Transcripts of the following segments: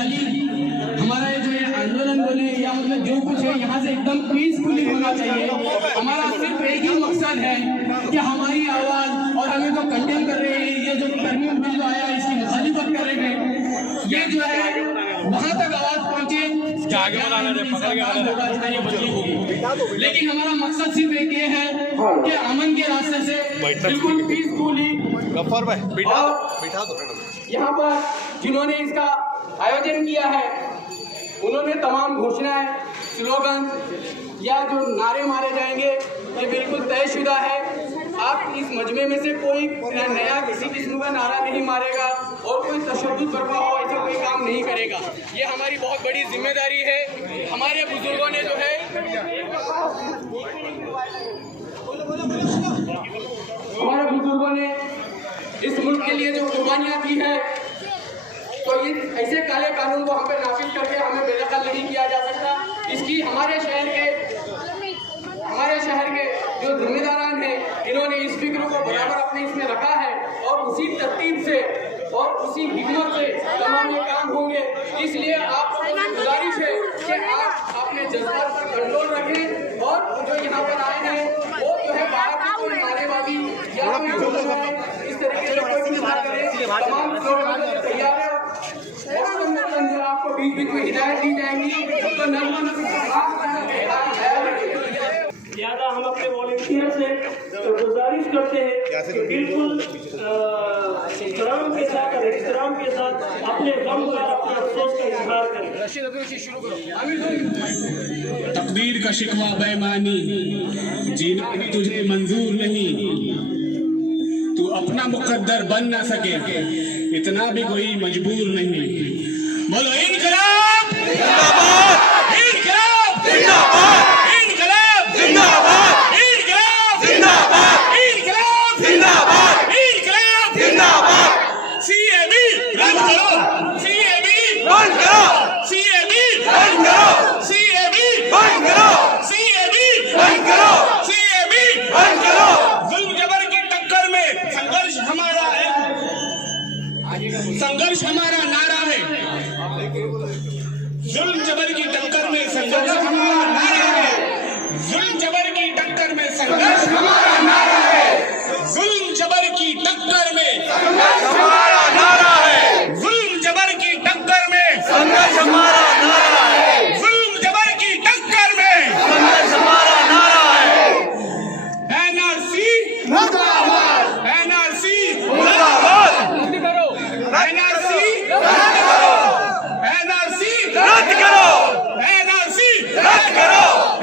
खुशहाली, हमारा जो ये आंदोलन बोले या मतलब जो कुछ है यहाँ से एकदम पीसफुली होना चाहिए। हमारा सिर्फ एक ही मकसद है कि हमारी आवाज़, और हमें जो कंडेम कर रहे हैं, ये जो टर्मिनल बिल जो आया इसकी मुखालिफत कर रहे हैं, ये जो है वहाँ तक आवाज़ पहुँचे, लेकिन हमारा मकसद सिर्फ एक ये है कि अमन के रास्ते से बिल्कुल पीसफुली। गफ्फार भाई बिठा दो। यहाँ पर जिन्होंने इसका आयोजन किया है उन्होंने तमाम घोषणाएं, स्लोगन या जो नारे मारे जाएंगे ये बिल्कुल तयशुदा है। आप इस मजमे में से कोई नया किसी किस्म का नारा नहीं मारेगा और कोई तशद्दुद बर्पा हो ऐसा कोई काम नहीं करेगा। ये हमारी बहुत बड़ी जिम्मेदारी है। हमारे बुजुर्गों ने जो है इस मुल्क के लिए जो कुर्बानियाँ दी है, तो ये ऐसे काले कानून को हम पे नाफिज करके हमें बेदखल नहीं किया जा सकता। इसकी हमारे शहर के जो जिम्मेदारान हैं इन्होंने इस फिक्र को बराबर अपने इसमें रखा है और उसी तरतीब से और उसी हिम्मत से तमाम ये काम होंगे। इसलिए आप गुजारिश है कि आप अपने जज्बात पर कंट्रोल रखें और जो यहाँ पर आए हैं वो जो है बाहर की कोई नारेबाजी या इस तरीके से कोई भी ना करें। तमाम लोग तैयार है, आपको बीच बीच में हिदायत दी जाएंगी तो नर्म ज्यादा हम अपने वॉलंटियर से तो गुजारिश करते हैं कि बिल्कुल एहतराम के साथ और एहतराम के साथ अपने गम और अपने अफसोस का इजहार करें। तकदीर का शिकवा बेईमानी, जीना भी तुझे मंजूर नहीं, तू अपना मुकद्दर बन ना सके, इतना भी कोई मजबूर नहीं। बोलो इनकलाब जिंदाबाद, इनकलाब जिंदाबाद, इनकलाब जिंदाबाद, इनकलाब जिंदाबाद, इनकलाब जिंदाबाद, इनकलाब जिंदाबाद। सीएबी रद्द करो, सीएबी बंद करो, सीएबी बंद करो, सीएबी बंद करो, सीएबी बंद करो, सीएबी बंद करो। जुल्म जबर की टक्कर में संघर्ष हमारा है, संघर्ष हमारा नारा है। जुल्म जबर की टक्कर में संघर्ष हमारा नारा है, जुल्म जबर की टक्कर में संघर्ष हमारा नारा है, जुल्म जबर की टक्कर में संघर्ष हमारा नारा है, जुल्म जबर की टक्कर में संघर्ष हमारा नारा है, जुल्म जबर की टक्कर में संघर्ष हमारा नारा है। एनआरसी मुर्दाबाद, एनआरसी मुर्दाबाद, रद्द करो, एनआरसी रद्द करो, एनआरसी रद्द करो, एनआरसी रद्द करो,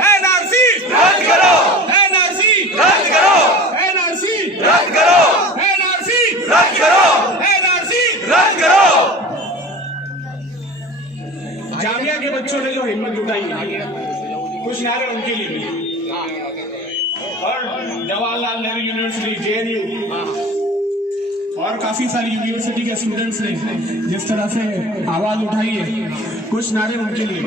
एनआरसी रद्द करो, एनआरसी रद्द करो, एनआरसी रद्द करो, एनआरसी रद्द करो, एनआरसी रद्द करो। जामिया के बच्चों ने जो हिम्मत जुटाई कुछ नारे उनके लिए भी, और जवाहरलाल नेहरू यूनिवर्सिटी जेएनयू और काफी सारी यूनिवर्सिटी के स्टूडेंट्स ने जिस तरह से आवाज उठाई है, कुछ नारे उनके लिए।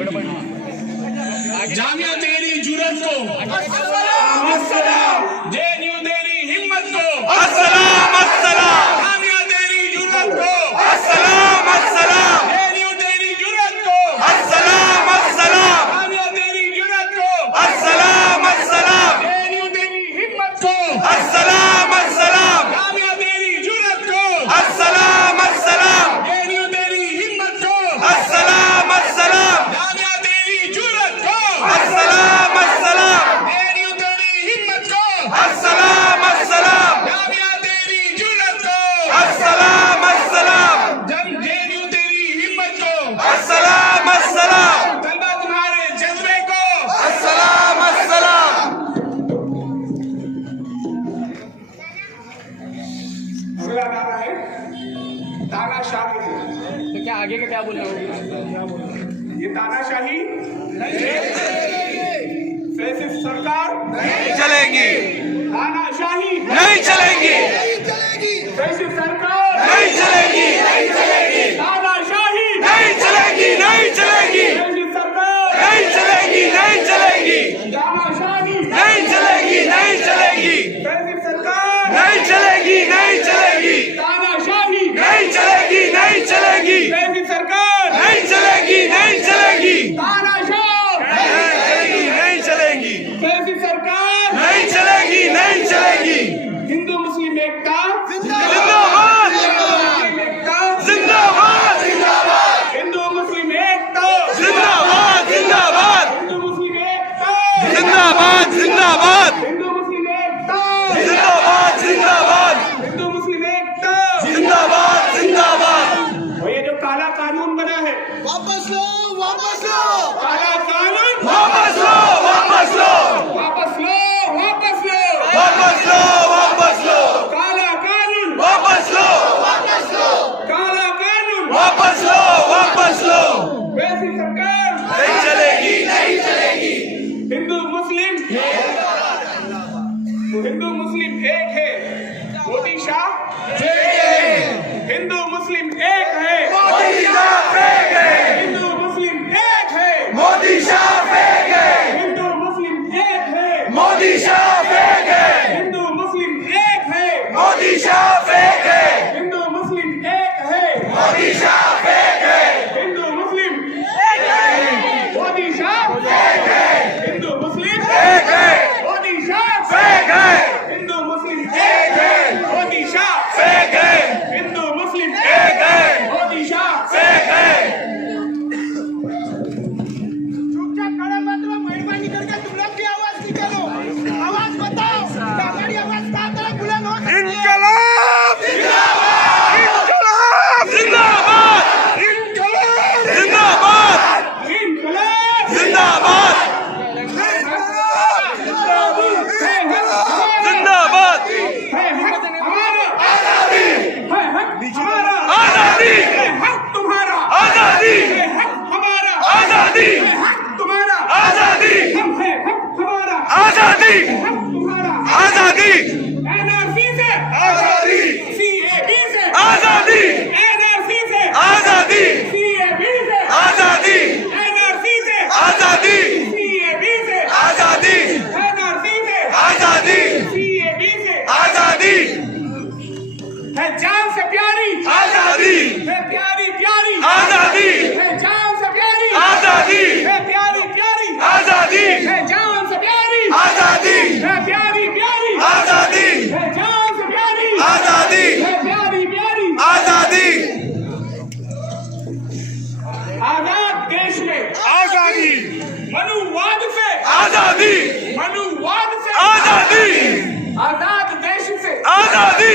जामिया तेरी जुर्रत को अस्सलाम, जेएनयू तेरी हिम्मत को अस्सलाम अस्सलाम, जामिया तेरी जुर्रत को अस्सलाम अस्सलाम, जेएनयू तेरी जुर्रत को अस्सलाम अस्सलाम, जामिया तेरी जुर्रत को अस्सलाम अस्सलाम, जेएनयू तेरी हिम्मत को अस्सलाम अस्सलाम, जामिया तेरी जुर्रत को अस्सलाम अस्सलाम, जेएनयू तेरी हिम्मत को अस्सलाम अस्सलाम, जामिया तेरी जुर्रत को अस्सलाम अस्सलाम, जेएनयू तेरी हिम्मत को अस्सलाम अस्सलाम, जामिया तेरी जुर्रत को अस्सलाम अस्सलाम, जेएनयू तेरी हिम्मत को अस्सलाम अस्सलाम, तलबा तुम्हारे जज्बे को अस्सलाम अस्सलाम। अगला नारा है तानाशाही। तो क्या आगे का क्या बोलना होगा? ये तानाशाही फैसिस्ट सरकार नहीं चलेगी, तानाशाही नहीं चलेगी, फैसिस्ट सरकार नहीं चलेगी, नहीं चलेगी, तानाशाही नहीं चलेगी, नहीं चलेगी, फैसिस्ट सरकार नहीं चलेगी, नहीं चलेगी, तानाशाही नहीं चलेगी, नहीं चलेगी, फैसिस्ट सरकार नहीं चलेगी, नहीं चलेगी, तानाशाही नहीं चलेगी, नहीं चलेगी, फैसिस्ट सरकार नहीं चलेगी। मुस्लिम एक है, मोदी शाह हिंदू मुस्लिम एक है, मोदी शाह फेंक है, हिंदू मुस्लिम एक है, मोदी शाह फेंक है, हिंदू मुस्लिम एक है, मोदी शाह फेंक है, हिंदू मुस्लिम एक है, मोदी शाह फेंक है, हिंदू मुस्लिम एक है, मोदी शाह फेंक है, हिंदू मुस्लिम एक है, मोदी शाह फेंक है, हिंदू मुस्लिम फेंक है, मोदी शाह फेंक है, हिंदू मुस्लिम एक है, मोदी शाह फेंक है, हिंदू मुस्लिम फेंक है, मोदी शाह फेंक है। चुपचाप खड़े मत रहो, मेहरबानी करके तुम लोग भी आवाज निकालो, आवाज बताओ, हमारी आवाज कहाँ तक बुलंद हो सकती है? इनकलाब जिंदाबाद, इनकलाब जिंदाबाद, इनकलाब जिंदाबाद, इनकलाब जिंदाबाद, जिंदाबाद, है हक हमारा, आजादी, है हक हमारा, आजादी, है हक तुम्हारा, आजादी, है हक हमारा, आजादी, है हक तुम्हारा, आजादी, हम है हक हमारा, आजादी, हक तुम्हारा, आजादी, एनआरसी से, आजादी, सीएबी से, आजादी, एनआरसी से, आजादी, सीएबी से, आजादी, एनआरसी से, आजादी, सीएबी से, आजादी, एनआरसी से, आजादी, सीएबी से, आजादी, है जान से प्यारी, आजादी, है प्यारी प्यारी, आजादी, है जान से प्यारी, आजादी, है प्यारी प्यारी, आजादी, है जान से प्यारी, आजादी, है प्यारी प्यारी, आजादी, है जान से प्यारी, आजादी, है प्यारी प्यारी। आजादी, आजाद देश में आजादी, मनुवाद से, आजादी, मनुवाद से, आजादी, आजाद देश से, आजादी,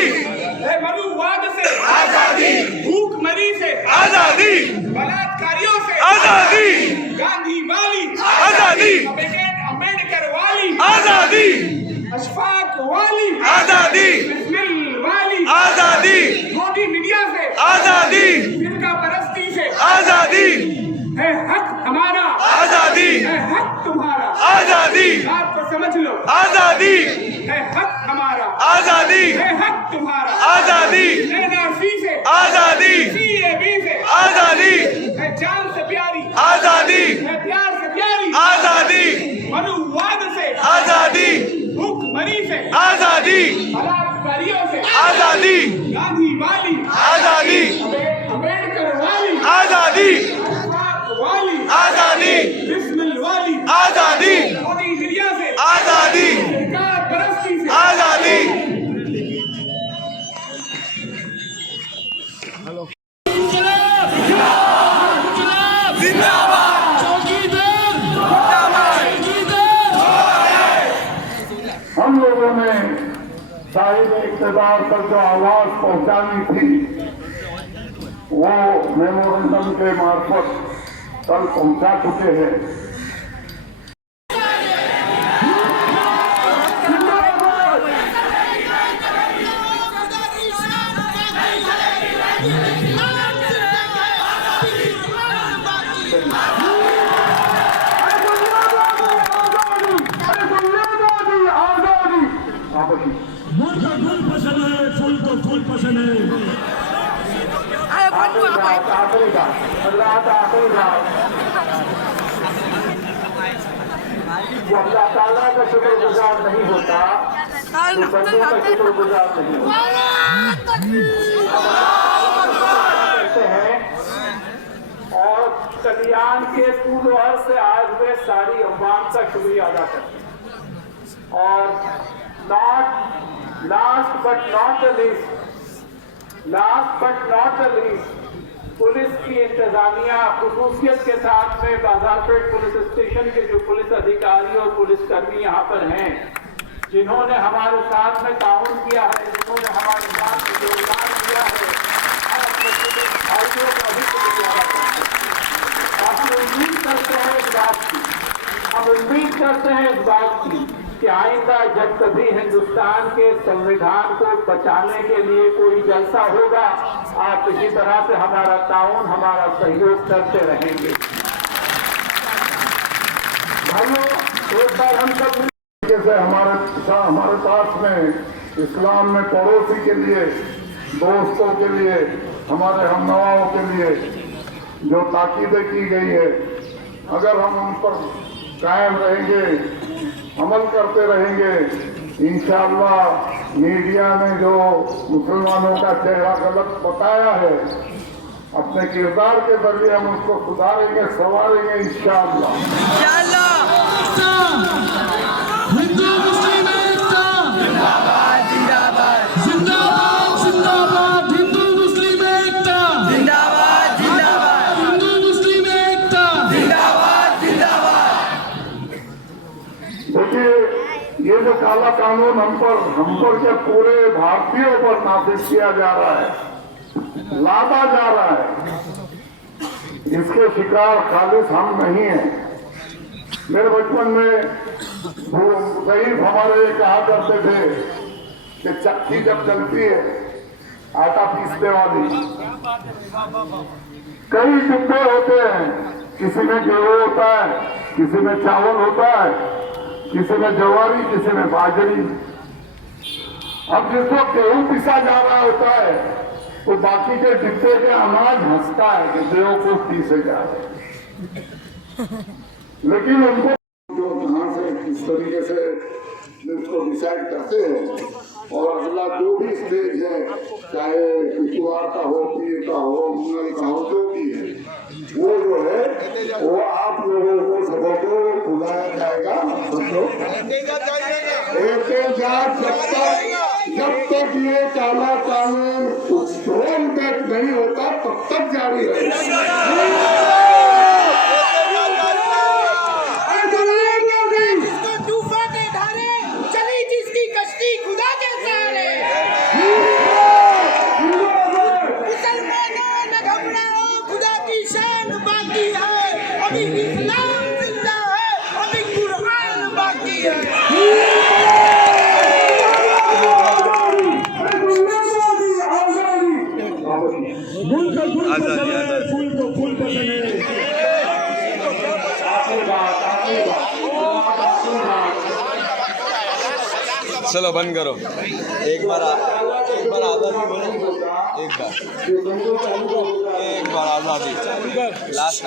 है मनुवाद से, आजादी, भूखमरी से, आजादी, बलात्कारियों से, आजादी, गांधी वाली, आजादी, अम्बेडकर वाली, आजादी, अशफाक वाली, आजादी, बिस्मिल वाली, आजादी, मोदी मीडिया से, आजादी, फिरका परस्ती से, आजादी, है हक हमारा, आजादी, है हक तुम्हारा, आजादी, बात को समझ लो, आजादी, है हक हमारा, आजादी, है हक तुम्हारा, आजादी, एनआरसी से, आजादी, सीएबी से, आजादी, है जान से प्यारी, आजादी, है प्यार से प्यारी, आजादी, मनुवाद से, आजादी, भूखमरी से, आजादी, बलात्कारियों से, आजादी, गांधी वाली, आजादी, अम्बेडकर वाली, आजादी, अशफाक वाली, आजादी, बिस्मिल वाली, आजादी, मोदी मीडिया से, आजादी, फिरका परस्ती से, आजादी। हम लोगों ने साहिब इक़्तिदार पर जो आवाज पहुंचानी थी वो मेमोरेंडम के मार्फत कल पहुंचा चुके हैं। फूल को फूल पसंद है, फूल को फूल पसंद है। आखिरी बात अल्लाह का आखिरी बात जो अल्लाह ताला का शुक्रगुजार नहीं होता तो बंदों का शुक्रगुजार नहीं होता। करते हैं और कल्याण के फूल से आज वे सारी अवाम का शुक्रिया अदा करते हैं। और last but not the least police की इंतजामिया खुसूसियत के साथ में बाजारपेट पुलिस स्टेशन के जो पुलिस अधिकारी और पुलिसकर्मी यहाँ पर हैं, जिन्होंने हमारे साथ में ताउन किया है, जिन्होंने हमारे साथ में योगदान किया है, हम अपने पुलिस भाइयों को भी शुक्रिया अदा करते हैं। और हम उम्मीद करते हैं इस बात की कि आइंदा जब कभी हिंदुस्तान के संविधान को बचाने के लिए कोई जलसा होगा, आप इसी तरह से हमारा ताउन, हमारा सहयोग करते रहेंगे। भाइयों, एक बार हम सब मिलकर से हमारे पास में इस्लाम में पड़ोसी के लिए, दोस्तों के लिए, हमारे हमनवाओं के लिए जो ताकीदें की गई है, अगर हम उन पर कायम रहेंगे, अमल करते रहेंगे, इंशाअल्लाह मीडिया ने जो मुसलमानों का चेहरा गलत बताया है, अपने किरदार के जरिए हम उसको सुधारेंगे, संवारेंगे इंशाअल्लाह। हिंदू मुस्लिम एकता जिंदाबाद जिंदाबाद जिंदाबाद जिंदाबाद हिंदू मुस्लिम एकता जिंदाबाद जिंदाबाद हिंदू मुस्लिम एकता जिंदाबाद जिंदाबाद। देखिए, ये जो काला कानून हम पर क्या पूरे भारतीयों पर नाफिज किया जा रहा है, लादा जा रहा है, इसके शिकार खालिस हम नहीं हैं। मेरे बचपन में सहीफ हमारे ये कहा करते थे कि चक्की जब चलती है आटा पीसने वाली, कई डिब्बे होते हैं, किसी में गेहूं होता है, किसी में चावल होता है, किसी में जवारी, किसी में बाजरी। अब जिसको गेहूं पिसा जा रहा होता है तो बाकी के डिब्बे के अनाज हंसता है कि बेवकूफ पीसे जा रहे, लेकिन उनको जो कहां से किस तरीके से इसको डिसाइड करते हैं, और अगला जो भी स्टेज है, चाहे इतवार का हो, पीर का हो, मंगल का हो, जो भी है, वो जो है वो आप लोगों को सबको बुलाया जाएगा। जब तक ये काला कानून रोल बैक नहीं होता तब तक जारी रहेगा। चलो बंद करो। एक बार आजादी बोलो, एक बार आजादी, लास्ट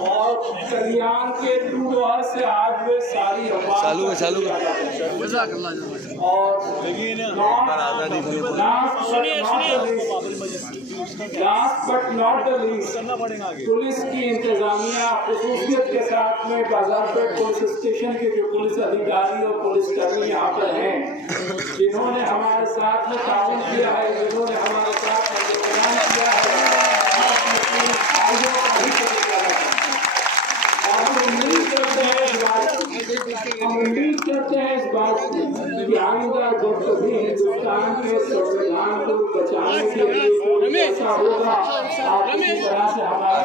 और कल्याण के दूर से आज वे सारी चालू और last but not the least, police की इंतजामिया खसूसियत के साथ में बाजारपेट पुलिस स्टेशन के जो पुलिस अधिकारी और पुलिसकर्मी यहाँ पर हैं, जिन्होंने हमारे साथ में ताउन किया है, जिन्होंने हमारे साथ में योगदान किया है, हम उम्मीद करते हैं इस बात की आइंदा जब कभी हिंदुस्तान के संविधान को बचाने के लिए ऐसा होगा, आप इसी तरह से हमारा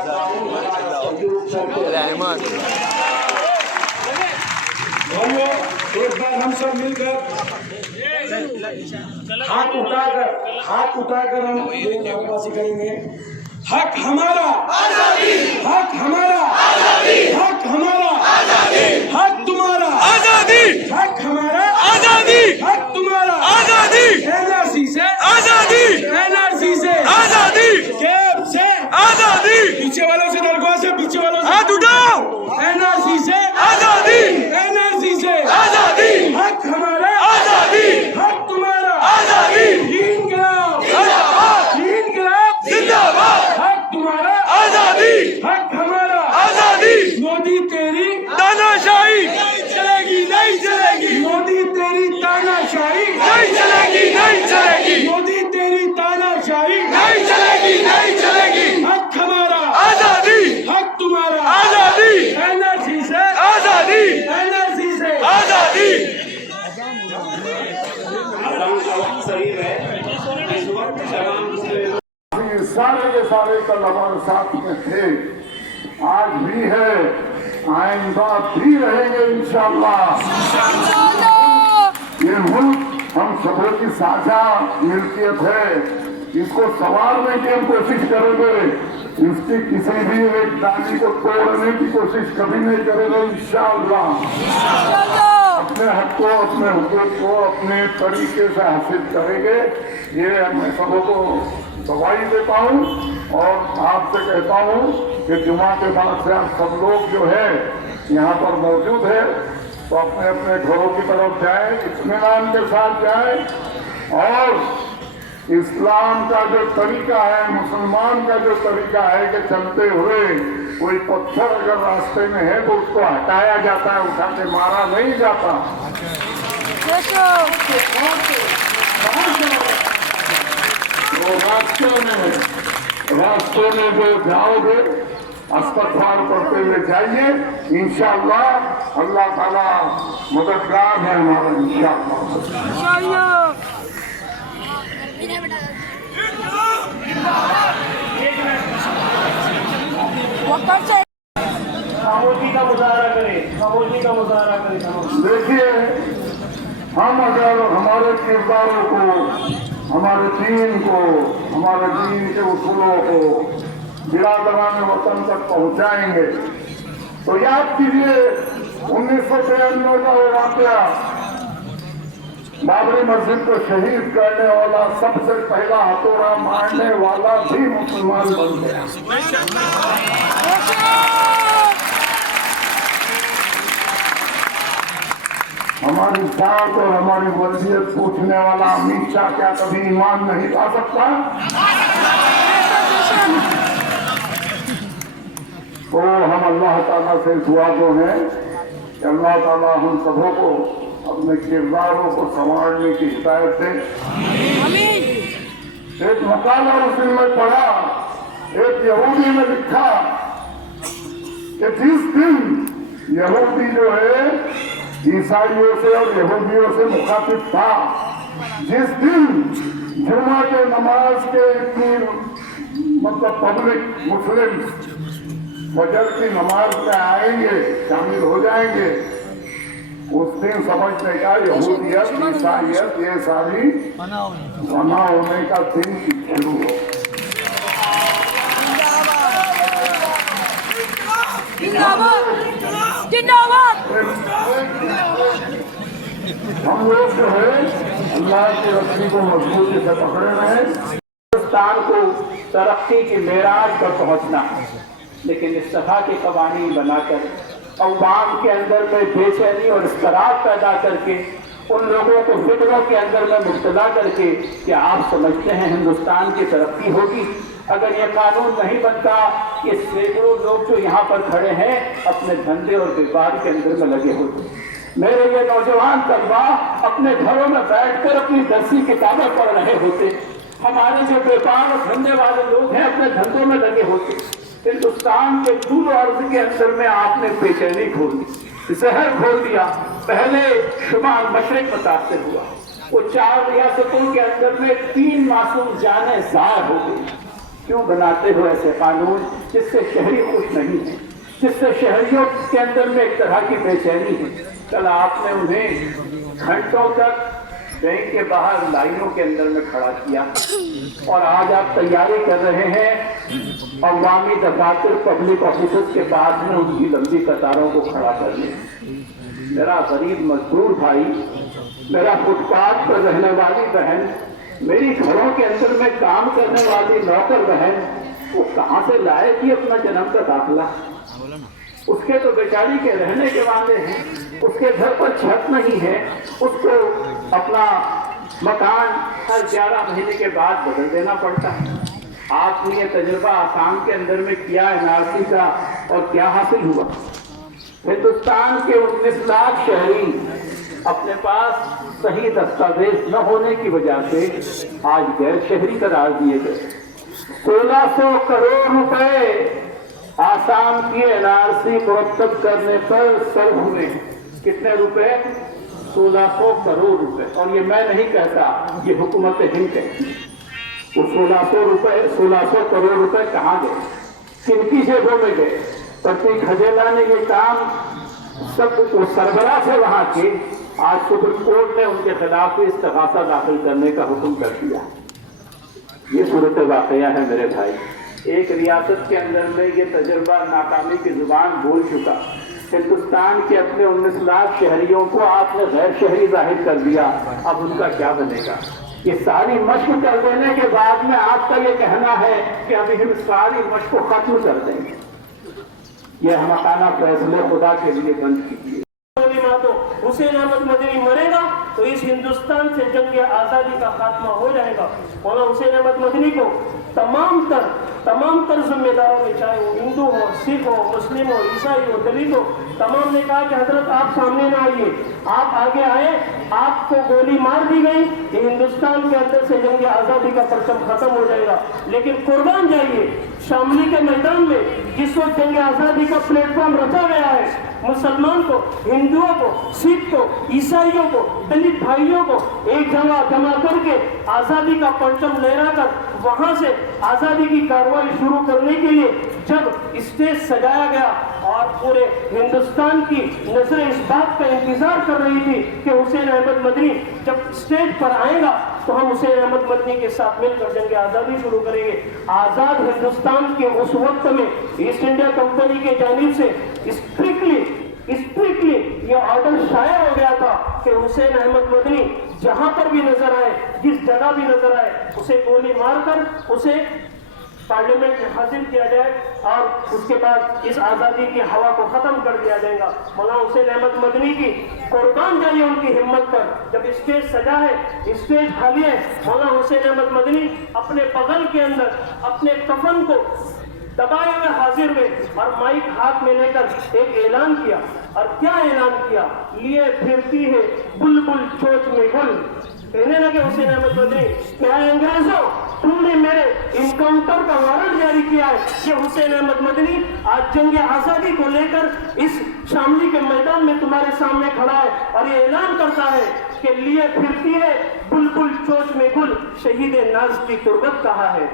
एक बार हम सब मिलकर हाथ उठाकर हम ये नारेबाजी करेंगे। हक हमारा आजादी, हक हमारा आजादी, हक हमारा आजादी, हक तुम्हारा आजादी, हक हमारा आजादी, हक तुम्हारा आजादी, एनआरसी से आजादी, एनआरसी से आजादी, कैब से आजादी, पीछे वालों से दरगाह से, पीछे वालों से हाथ उठाओ, एनआरसी से आजादी, एनआरसी से आजादी, हक हमारा आजादी, हक तुम्हारा आजादी, इनकलाब जिंदाबाद, इनकलाब जिंदाबाद, हक तुम्हारा आजादी, हक हमारा आजादी, मोदी तेरी तानाशाही नहीं चलेगी, नहीं चलेगी, मोदी तेरी तानाशाही नहीं चलेगी, नहीं चलेगी, मोदी तेरी तानाशाही नहीं चलेगी, नहीं चलेगी, हक हमारा आजादी, हक तुम्हारा आजादी, एनआरसी से आजादी, एनआरसी से आजादी। सही है, इस वक्त सारे के सारे कल हमारे साथ में थे, आज भी है, आइंदा भी रहेंगे इंशाअल्लाह। ये मुल्क हम सबों की साझा मिल्कियत है, इसको संवारने की हम कोशिश करेंगे, इसकी किसी भी एक डाली को तोड़ने की कोशिश कभी नहीं करेंगे इंशाअल्लाह। अपने मुराद को, अपने हुकूक को अपने तरीके से हासिल करेंगे, ये मैं सबको दवाई देता हूँ। और आपसे कहता हूँ कि जुमा के बाद से आप सब लोग जो है यहाँ पर मौजूद है तो अपने अपने घरों की तरफ जाएं, इत्मीनान के साथ जाएं और इस्लाम का जो तरीका है, मुसलमान का जो तरीका है कि चलते हुए कोई पत्थर अगर रास्ते में है तो उसको हटाया जाता है, उठा के मारा नहीं जाता। तो रास्ते में जो जाओगे अस्तगफार पढ़ते हुए जाइए, इंशाअल्लाह अल्लाह ताला मददगार है हमारा, इंशाअल्लाह। खामोशी का मुजाहरा करें, खामोशी का मुजाहरा करें। देखिए, हम अगर हमारे किरदारों को, हमारे दीन को, हमारे दीन के उसूलों को बिरादरान वतन तक पहुंचाएंगे तो याद कीजिए 1993 का वो वाकया, बाबरी मस्जिद को शहीद करने वाला सबसे पहला हथौड़ा मारने वाला भी मुसलमान बन गया। हमारी जात और हमारी वल्दियत पूछने वाला अमित शाह क्या कभी ईमान नहीं ला सकता? तो हम अल्लाह ताला से दुआ को हैं कि अल्लाह ताला हम सबों को अपने किरदारों को संवारने की हिदायत दे। एक मकाला उसने में पढ़ा, एक यहूदी ने लिखा कि जिस दिन यहूदी जो है ईसाइयों से और यहूदियों से मुखातिब था, जिस दिन जुमा के नमाज के इतनी मतलब पब्लिक मुस्लिम फजर की नमाज में आएंगे, शामिल हो जाएंगे, उस दिन समझने का यहूदियत ईसाइयत ये सारी बना होने का दिन शुरू हो। हम लोग जो है अल्लाह की रस्सी को मजबूती से पकड़े रहे। हिंदुस्तान को तरक्की के मेराज पर पहुंचना है, लेकिन इस तरह के कवानीन बनाकर अवाम के अंदर में बेचैनी और इस्तराब पैदा करके उन लोगों को फिक्रों के अंदर में मुब्तला करके क्या आप समझते हैं हिंदुस्तान की तरक्की होगी? अगर ये कानून नहीं बनता, ये सैकड़ों लोग जो यहाँ पर खड़े हैं अपने धंधे और व्यापार के अंदर में लगे होते। मेरे ये नौजवान तलबा अपने घरों में बैठकर अपनी दरसी किताबें पढ़ रहे होते। हमारे जो व्यापार और धंधे वाले लोग हैं अपने धंधों में लगे होते। हिंदुस्तान के दूर अर्ज के अंदर में आपने बेचैनी खोल दी, जहर खोल दिया। पहले शुमार मशरिक मुतासिर हुआ, वो 4 रियासतों के अंदर में 3 मासूम जाने ज़ाय हो गई। क्यों बनाते हो ऐसे कानून जिससे शहरी खुश नहीं है, जिससे शहरियों के अंदर में एक तरह की बेचैनी है? कल आपने उन्हें घंटों तक बैंक के बाहर लाइनों के अंदर में खड़ा किया और आज आप तैयारी कर रहे हैं अवामी दफातर पब्लिक ऑफिसर्स के पास में उनकी लंबी कतारों को खड़ा करने। मेरा गरीब मजदूर भाई, मेरा फुटपाथ पर रहने वाली बहन, मेरी घरों के अंदर में काम करने वाली नौकर बहन, वो कहाँ से लाएगी अपना जन्म का दाखला? उसके तो बेचारी के रहने के वादे हैं, उसके घर पर छत नहीं है, उसको अपना मकान हर 11 महीने के बाद बदल देना पड़ता है। आपने ये तजुर्बा आसाम के अंदर में किया एनआरसी का और क्या हासिल हुआ? हिंदुस्तान के 19 लाख शहरी अपने पास सही दस्तावेज न होने की वजह से आज गैर शहरी करार दिए गए। 1600 करोड़ रुपए आसाम की एनआरसी मुरतब करने पर सर्व हुए। कितने रुपए? 1600 करोड़ रुपए। और ये मैं नहीं कहता, ये हुकूमत हिंद कहती। वो 1600 करोड़ रुपए कहाँ गए, किनकी जेबों में गए? प्रतीक हजेला ने ये काम सब सरबराह से वहां के आज सुप्रीम कोर्ट ने उनके खिलाफ इस्तगासा दाखिल करने का हुक्म कर दिया। ये सूरत वाकया है मेरे भाई। एक रियासत के अंदर में ये तजर्बा नाकामी की जुबान बोल चुका, हिंदुस्तान के अपने 19 लाख शहरियों को आपने गैर शहरी जाहिर कर दिया, अब उनका क्या बनेगा? ये सारी मशक कर देने के बाद में आपका ये कहना है कि अभी हम सारी मशक को खत्म कर देंगे, ये हमारा फैसले खुदा के लिए बंद कीजिए। तो हुसैन अहमद मदनी मरेगा तो इस हिंदुस्तान से जंग आज़ादी का खात्मा हो जाएगा। मौलाना हुसैन अहमद मदनी को तमाम तर जिम्मेदारों में, चाहे वो हिंदू हो, सिख हो, मुस्लिम हो, ईसाई हो, दलित हो, तमाम ने कहा कि हजरत आप सामने ना आइए, आप आगे आए, आपको गोली मार दी गई, ये हिंदुस्तान के अंदर से जंग आज़ादी का परचम खत्म हो जाएगा। लेकिन कुर्बान जाइए शामली के मैदान में जिस वक्त जंग आज़ादी का प्लेटफॉर्म रचा गया है, मुसलमान को, हिंदुओं को, सिख को, ईसाइयों को, दलित भाइयों को एक जगह जमा करके आज़ादी का परचम लहराकर वहां से आज़ादी की कार्रवाई शुरू करने के लिए जब स्टेज सजाया गया और पूरे हिंदुस्तान की नजरें इस बात का इंतजार कर रही थी कि हुसैन अहमद मदनी जब स्टेज पर आएगा तो हम हुसैन अहमद मदनी के साथ मिलकर जंग आज़ादी शुरू करेंगे। आज़ाद हिंदुस्तान के उस वक्त में ईस्ट इंडिया कंपनी के जानिब से स्ट्रिक्टली ये ऑर्डर शाया हो गया था कि हुसैन अहमद मदनी जहां पर भी नजर आए, जिस जगह भी नजर आए, उसे गोली मारकर उसे पार्लियामेंट में हाजिर किया जाए और उसके बाद इस आज़ादी की हवा को खत्म कर दिया जाएगा। मौलाना हुसैन अहमद मदनी की कुर्बान जाइए उनकी हिम्मत पर। जब स्टेज सजा है, स्टेज खाली है, मौलाना हुसैन अहमद मदनी अपने बगल के अंदर अपने कफन को दबाए हुए हाजिर हुए और माइक हाथ में लेकर एक ऐलान किया। और क्या ऐलान किया? लिए फिरती है बुलबुल चोच में गुल। कहने लगे हुसैन अहमद मदनी, क्या अंग्रेजों तुमने मेरे इनकाउंटर का वारंट जारी किया है? ये हुसैन अहमद मदनी आज जंग आज़ादी को लेकर इस शामली के मैदान में तुम्हारे सामने खड़ा है और ये ऐलान करता है कि लिए फिरती है बुलबुल चोच में गुल, शहीद नाज की तुर्बत कहा है।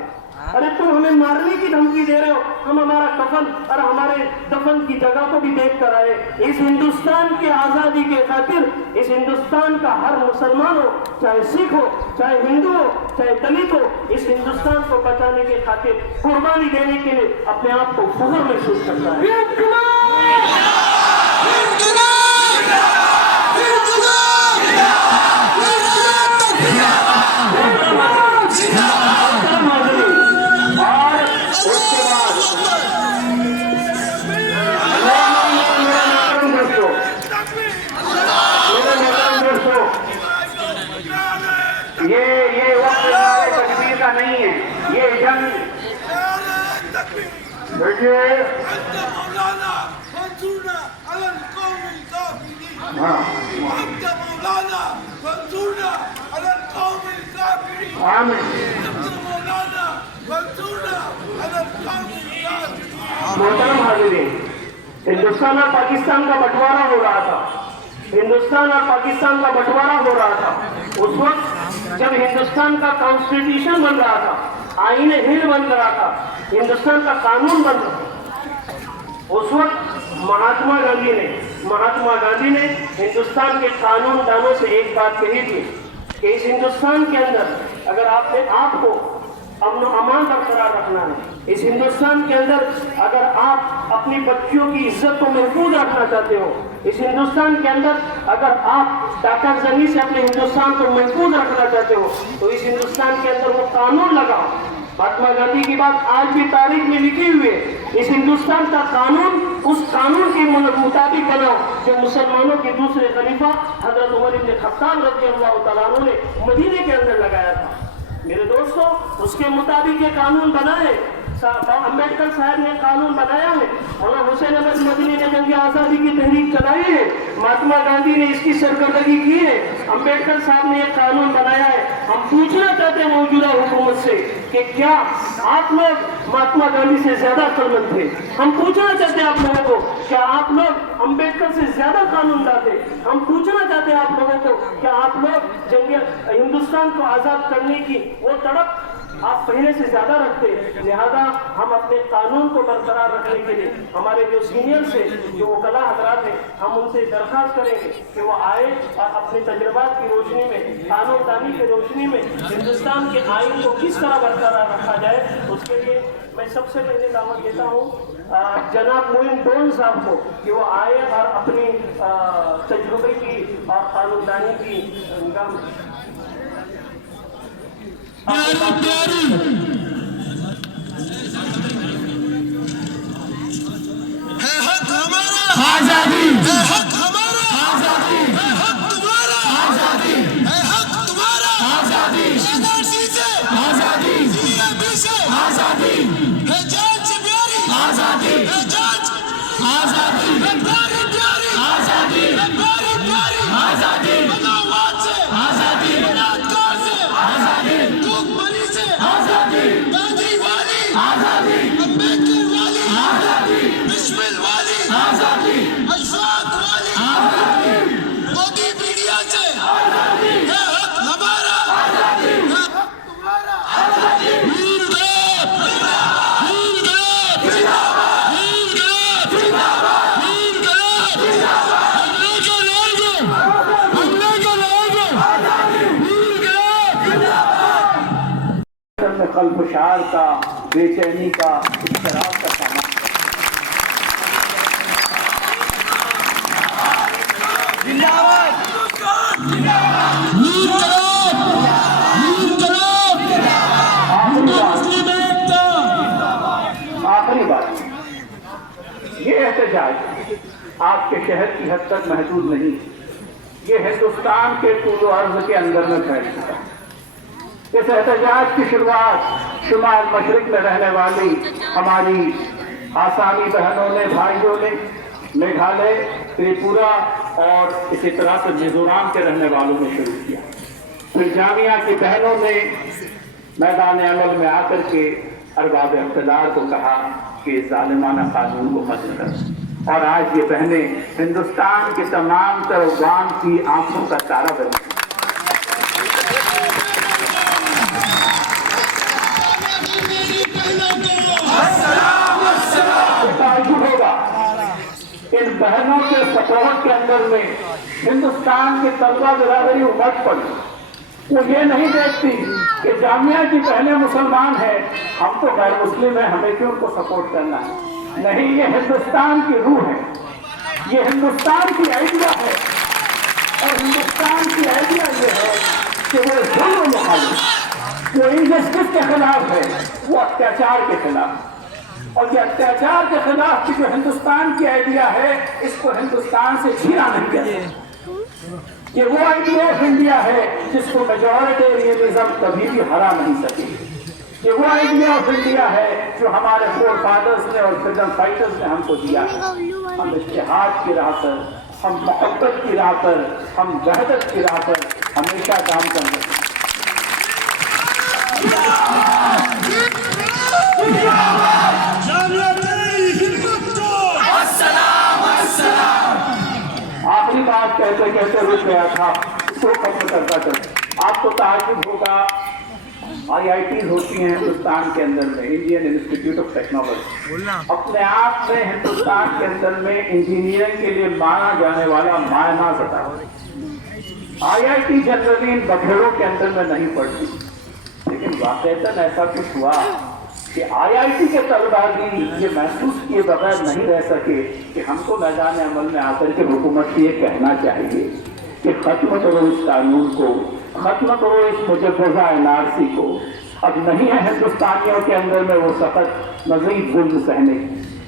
अरे तुम हमें मारने की धमकी दे रहे हो, हम हमारा कफन और हमारे दफन की जगह को भी देख कर आए। इस हिंदुस्तान की आज़ादी के खातिर इस हिंदुस्तान का हर मुसलमान हो, चाहे सिख हो, चाहे हिंदू हो, चाहे दलित हो, इस हिंदुस्तान को बचाने के खातिर कुर्बानी देने के लिए अपने आप को फख्र महसूस करता है। ये वक्त हमारे तकदीर का नहीं है, ये जंग मोहतरम हाज़िरीन, हिंदुस्तान और पाकिस्तान का बंटवारा हो रहा था, हिंदुस्तान और पाकिस्तान का बंटवारा हो रहा था। उस वक्त जब हिंदुस्तान का कॉन्स्टिट्यूशन बन रहा था, आईन हिंद बन रहा था, हिंदुस्तान का कानून बन रहा था, उस वक्त महात्मा गांधी ने हिंदुस्तान के कानून दानों से एक बात कही थी कि इस हिंदुस्तान के अंदर अगर आपने आपको अमन अमान बरकरार रखना है, इस हिंदुस्तान के अंदर अगर आप अपनी बच्चियों की इज्जत को महफूज रखना चाहते हो, इस हिंदुस्तान के अंदर अगर आप डाकाजनी से अपने हिंदुस्तान को महफूज रखना चाहते हो, तो इस हिंदुस्तान के अंदर वो कानून लगाओ। महात्मा गांधी की बात आज भी तारीख में लिखी हुई है। इस हिंदुस्तान का कानून उस कानून के मुताबिक बनाओ जो मुसलमानों के दूसरे खलीफा हजरत उमर इब्न खत्ताब रज़ियल्लाहु तआला अन्हु ने मदीने के अंदर लगाया था। मेरे दोस्तों, उसके मुताबिक ये कानून बना है। अम्बेडकर साहब ने कानून बनाया है, मौलाना हुसैन अहमद मदनी ने जंग आज़ादी की तहरीक चलाई है, महात्मा गांधी ने इसकी सरकर्दगी की है, अम्बेडकर साहब ने यह कानून बनाया है। हम पूछना चाहते हैं मौजूदा हुकूमत से कि क्या आप लोग महात्मा गांधी से ज्यादा अक्लमंद थे? हम पूछना चाहते हैं आप लोगों को, क्या आप लोग अम्बेडकर से ज्यादा कानून लाते? हम पूछना चाहते हैं आप लोगों को, क्या आप लोग जंग हिंदुस्तान को आज़ाद करने की वो तड़प आप पहले से ज्यादा रखते? लिहाजा हम अपने कानून को बरकरार रखने के लिए हमारे जो सीनियर्स है, जो वकला हजरात हैं, हम उनसे दरख्वास्त करेंगे कि वो आए और अपने तजुर्बात की रोशनी में, कानूनदानी की रोशनी में हिंदुस्तान के आइन को किस तरह बरकरार रखा जाए, उसके लिए मैं सबसे पहले दावत देता हूँ जनाब मोइन डोन साहब को कि वो आए और अपनी तजुर्बे की और कानूनदानी की आजादी है हक हमारा, आजादी है हक तुम्हारा, आजादी है हक तुम्हारा, आजादी एनआरसी से, आजादी सीएबी से, आजादी है जान से प्यारी, आजादी है जान, आजादी है प्यारी प्यारी, आजादी है प्यारी प्यारी, आजादी बगावत से, आजादी बलात्कार से, आजादी भूखमरी से, आजादी गांधी वाली, आजादी अम्बेडकर वाली, आजादी बिस्मिल वाली, आजादी अशफाक वाली, आजादी मोदी मीडिया से, आजादी है हक हमारा, आजादी है हक तुम्हारा, आजादी वीर गाथ, वीर गाथ, वीर गाथ, वीर गाथ, वीर गाथ, हम लेकर आएंगे, आजादी वीर गाथ। में कल्पशार का, बेचैनी का, इख्तराब का सामान आखिरी बात, ये एहतजाज आपके शहर की हद तक महदूद नहीं, ये हिंदुस्तान के तूल अर्ज के अंदर में फैल चुका है। इस एहतजाज की शुरुआत शुमाल मशरिक में रहने वाली हमारी आसामी बहनों ने, भाइयों ने मेघालय, त्रिपुरा और इसी तरह से मिजोरम के रहने वालों ने शुरू किया। फिर जामिया की बहनों ने मैदान अमल में आकर के अरबाब इख्तिदार को कहा कि जालिमाना कानून को खत्म करें, और आज ये बहनें हिंदुस्तान के तमाम तर अवाम की आंखों का तारा बनी। होगा इन बहनों के सपोर्ट के अंदर में हिंदुस्तान की तलबा बिरादरी उमड़ पड़ी। वो ये नहीं देखती कि जामिया की बहनें मुसलमान हैं, हम तो गैर मुस्लिम हैं, हमें क्यों उनको सपोर्ट करना है। नहीं, ये हिंदुस्तान की रूह है, ये हिंदुस्तान की आइडिया है, और हिंदुस्तान की आइडिया ये है कि वो जुल्म मुखालिफ, वो इनजस्टिस के खिलाफ है, वो अत्याचार के खिलाफ। और ये अत्याचार के खिलाफ की जो हिंदुस्तान की आइडिया है, इसको हिंदुस्तान से छीना नहीं जाए। ये वो आइडिया ऑफ इंडिया है जिसको मेजॉरिटेरियनिज्म कभी भी हरा नहीं सके। ये वो आइडिया ऑफ इंडिया है जो हमारे फोर फादर्स ने और फ्रीडम फाइटर्स ने हमको दिया है। हम इत्तेहाद की राह पर, हम मोहब्बत की राह पर, हम वहदत की राह पर हमेशा काम करते हैं। आखिरी बात कहते कहते रुक गया था, इसको खत्म करता चल। आपको ताज्जुब होगा, IITs होती हैं हिंदुस्तान के अंदर में, इंडियन इंस्टीट्यूट ऑफ टेक्नोलॉजी, अपने आप में हिंदुस्तान के अंदर में इंजीनियरिंग के लिए माना जाने वाला मायनाज़ अदालत। IIT जनरली इन बखेड़ों के अंदर में नहीं पड़ती, लेकिन वाक़ईतन ऐसा कुछ हुआ कि IIT के तलबा भी ये महसूस किए बगैर नहीं रह सके कि हमको मैदान अमल में आकर के हुकूमत से ये कहना चाहिए कि खत्म करो इस कानून को, खत्म करो इस मुजव्वज़ा NRC को। अब नहीं है हिंदुस्तानियों के अंदर में वो सख्त मज़ीद जुल्म सहने,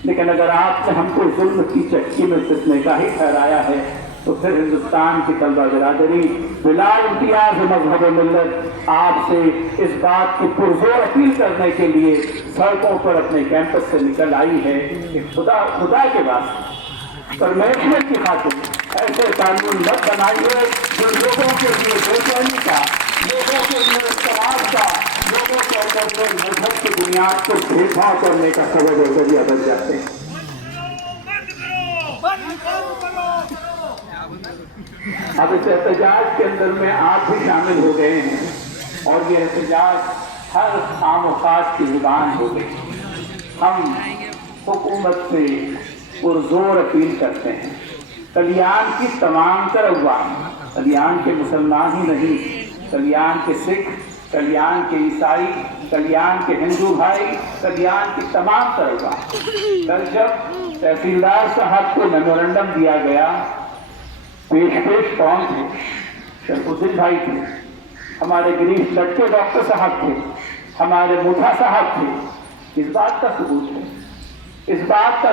लेकिन अगर आपने हमको जुल्म की चक्की में पिसने का ही ठहराया है, तो फिर हिंदुस्तान की तलबा बिरादरी बिला इम्तियाज मजहब मिल्लत आपसे इस बात की पुरजोर अपील करने के लिए सड़कों पर अपने कैंपस से निकल आई है कि खुदा के बाद परमेश्वर की खातिर ऐसे कानून मत बनाइए जो लोगों के लिए बेचैनी का, लोगों के लिए इस्तेमाल का, लोगों के अंदर में मजहब की बुनियाद को भेदभाव करने का सबब और जरिया बन जाते हैं। अब इस एहतजाज के अंदर में आप भी शामिल हो गए हैं, और ये एहतजाज हर आम और खास की जुबान हो गई। हम हुकूमत से पुरजोर अपील करते हैं, कल्याण की तमाम तर अवाम, कल्याण के मुसलमान ही नहीं, कल्याण के सिख, कल्याण के ईसाई, कल्याण के हिंदू भाई, कल्याण की तमाम तरह। कल जब तहसीलदार साहब को मेमोरेंडम दिया गया, पेश कौन थे? शरफुद्दीन भाई थे, हमारे गिरीश लटके डॉक्टर साहब थे, हमारे मुठा साहब थे। इस बात का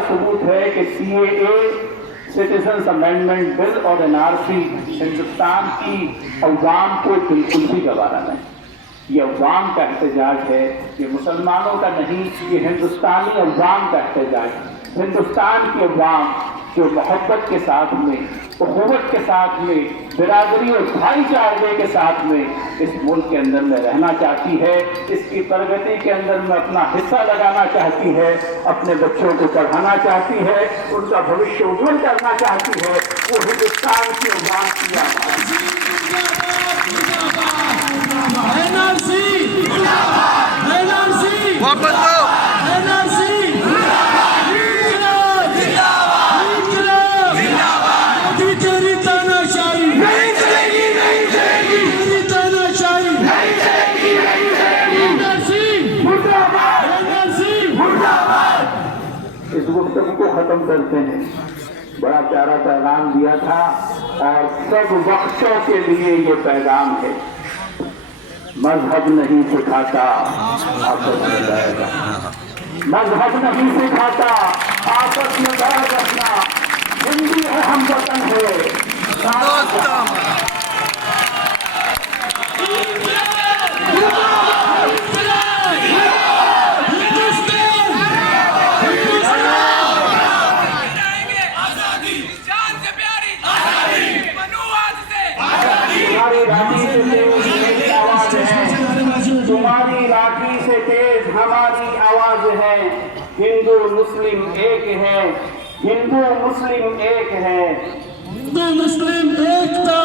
सबूत है कि CAA, सिटीजन्स अमेंडमेंट बिल और NRC हिंदुस्तान की अवाम को बिल्कुल भी गवारा नहीं। ये अवाम का एहतजाज है, ये मुसलमानों का नहीं, ये हिंदुस्तानी अवाम का एहतजाज है। हिंदुस्तान की अवाम जो मोहब्बत के साथ में, उखुवत के साथ में, बिरादरी और भाईचारे के साथ में इस मुल्क के अंदर में रहना चाहती है, इसकी प्रगति के अंदर में अपना हिस्सा लगाना चाहती है, अपने बच्चों को पढ़ाना चाहती है, उनका भविष्य उज्जवल करना चाहती है, वो हिंदुस्तान की अवाम की आवाज़ है। इस गुफ्तगू को खत्म करते हैं। बड़ा प्यारा पैगाम दिया था और सब वक्तों के लिए ये पैगाम है। मजहब नहीं सिखाता आपस में बैर रखना, मजहब नहीं सिखाता आपस में बैर रखना। हिंदी है, हम वतन है। तुम्हारी लाठी से तेज हमारी आवाज है। हिंदू मुस्लिम एक है, हिंदू मुस्लिम एक है। हिंदू मुस्लिम एकता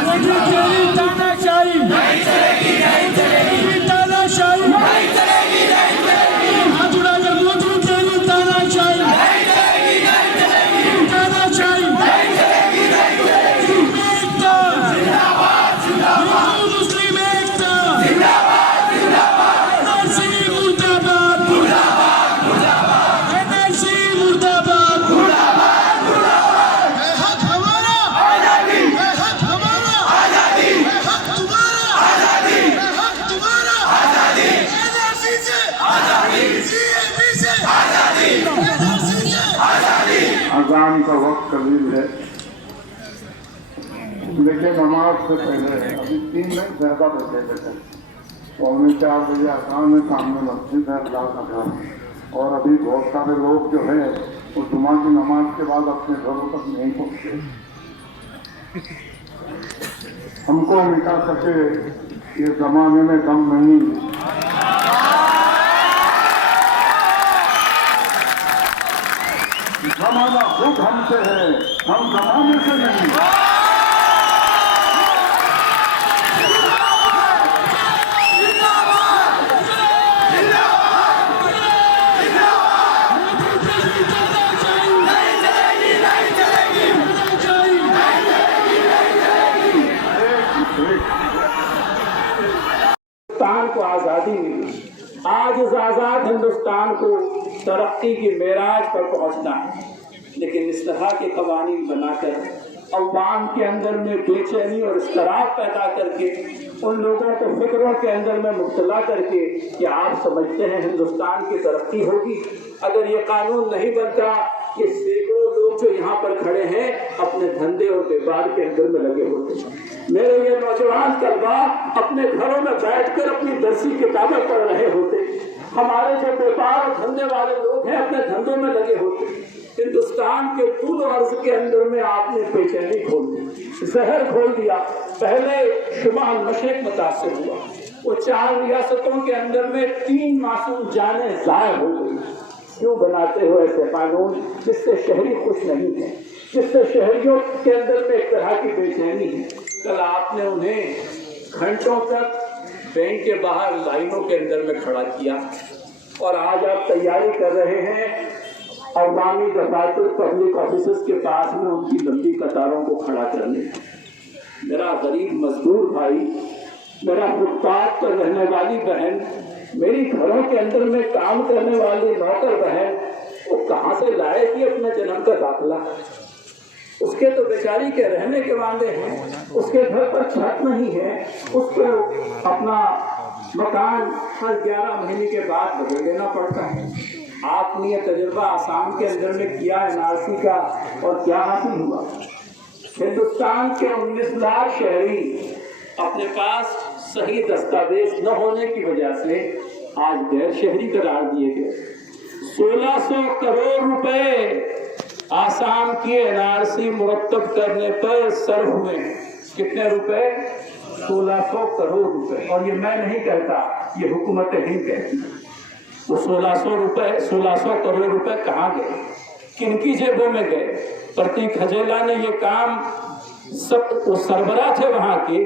मोदी तेरी तानाशाही नहीं चलेगी, नहीं चलेगी, तानाशाही नहीं चलेगी, नहीं चलेगी। हाथ उड़ा के मोदी तेरी तानाशाही नहीं चलेगी, नहीं चलेगी, तानाशाही नहीं चलेगी, नहीं चलेगी। एकता जिंदाबाद, जिंदाबाद, हिंदू मुस्लिम एकता जिंदाबाद, जिंदाबाद। NRC मुर्दाबाद, मुर्दाबाद, मुर्दाबाद। NRC मुर्दाबाद, मुर्दाबाद, मुर्दाबाद। है हक हमारा आजादी, है हक हमारा आजादी, है हक तुम्हारा आजादी, है हक तुम्हारा आजादी। NRC से आजादी, CAB से आजादी, NRC से आजादी। अजान का वक्त करीब है, लेकिन नमाज से पहले अभी 3 मिनट ज्यादा बचे थे। 4:45 बजे अजान में सामने मस्जिद है, अल्लाह का घर। और अभी बहुत सारे लोग जो है वो जुमा की नमाज के बाद अपने घरों तक नहीं पहुँचते। हमको मिटा सके ये जमाने में गम नहीं। जमाना खुद हमसे है, हम जमाने से नहीं। हिंदुस्तान को आज़ादी मिली। आज इस आज़ाद हिंदुस्तान को तरक्की की मेराज पर पहुंचना है, लेकिन इस तरह के कवानीन बनाकर अवाम के अंदर में बेचैनी और इस्तराब पैदा करके उन लोगों को फिक्रों के अंदर में मुब्तला करके कि आप समझते हैं हिंदुस्तान की तरक्की होगी। अगर ये कानून नहीं बनता, ये सैकड़ों लोग जो यहाँ पर खड़े हैं अपने धंधे और व्यापार के अंदर में लगे होते। मेरे ये नौजवान तलबा अपने घरों में बैठकर अपनी दरसी किताबें पढ़ रहे होते। हमारे जो व्यापार और धंधे वाले लोग हैं अपने धंधों में लगे होते। हिंदुस्तान के तूल अर्ज के अंदर में आपने बेचैनी खोल दी, जहर खोल दिया। पहले शुमाल मशरिक मुतासिर हुआ, वो 4 रियासतों के अंदर में 3 मासूम जानें ज़ाय हो गई। क्यों बनाते हो ऐसे कानून जिससे शहरी खुश नहीं है, जिससे शहरियों के अंदर में एक तरह की बेचैनी है। कल आपने उन्हें घंटों तक बैंक के बाहर लाइनों के अंदर में खड़ा किया और आज आप तैयारी कर रहे हैं अवामी दफातर पब्लिक ऑफिसर्स के पास में उनकी लंबी कतारों को खड़ा करने। मेरा गरीब मजदूर भाई मेरा फुटपाथ पर रहने वाली बहन, मेरी घरों के अंदर में काम करने वाली नौकर बहन, वो कहाँ से लाएगी अपने जन्म का दाखला? उसके तो बेचारी के रहने के वादे हैं, उसके घर पर छत नहीं है, उसको अपना मकान हर 11 महीने के बाद बदल देना पड़ता है। आपने ये तजुर्बा आसाम के अंदर में किया NRC का, और क्या हासिल हुआ? हिंदुस्तान के 19 लाख शहरी अपने पास सही दस्तावेज न होने की वजह से आज गैर शहरी करार दिए गए। 1600 करोड़ रुपए आसाम की NRC मुरतब करने पर सर्व हुए। कितने रुपए? 1600 करोड़ रुपए। और ये मैं नहीं कहता, ये हुकूमत हिंद कहती है। वो 1600 करोड़ रुपए कहाँ गए, किनकी जेबों में गए? प्रतीक हजेला ने ये काम, सब वो सरबराह थे वहाँ के,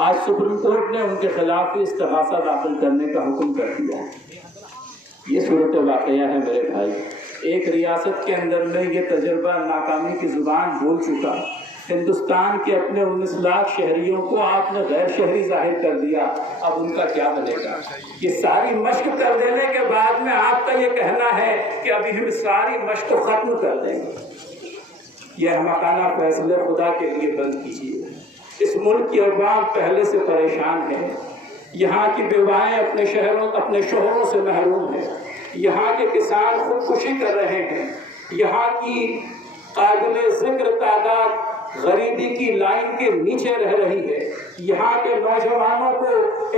आज सुप्रीम कोर्ट ने उनके खिलाफ इस्तिगासा दाखिल करने का हुक्म कर दिया। ये सूरत वाकया है मेरे भाई। एक रियासत के अंदर में ये तजुर्बा नाकामी की जुबान बोल चुका। हिंदुस्तान के अपने 19 लाख शहरियों को आपने गैर शहरी जाहिर कर दिया, अब उनका क्या बनेगा? ये सारी मश्क कर देने के बाद में आपका ये कहना है कि अभी हम सारी मश्क को खत्म कर देंगे। यह हमाकाना फैसले खुदा के लिए बंद कीजिए। इस मुल्क की अवाम पहले से परेशान है। यहाँ की बेवाएं अपने शहरों से महरूम है। यहाँ के किसान खुदकुशी कर रहे हैं। यहाँ की काबिल जिक्र तादाद गरीबी की लाइन के नीचे रह रही है। यहाँ के नौजवानों को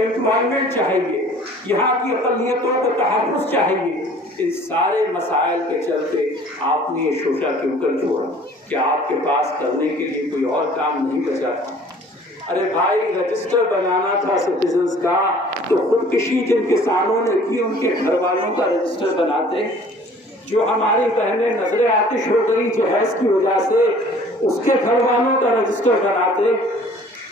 एम्प्लॉयमेंट चाहिए, यहाँ की अक़लियतों को तहफ़्फ़ुज़ चाहिए। इन सारे मसाइल के चलते आपने ये शोशा क्यों कर छोड़ा? क्या आपके पास करने के लिए कोई और काम नहीं बचा था? अरे भाई, रजिस्टर बनाना था सिटीजन्स का, तो खुदकुशी जिन किसानों ने की उनके घर वालों का रजिस्टर बनाते। जो हमारी बहनें नजर आतिश हो गई जहेज की वजह से, उसके घर वालों का रजिस्टर बनाते।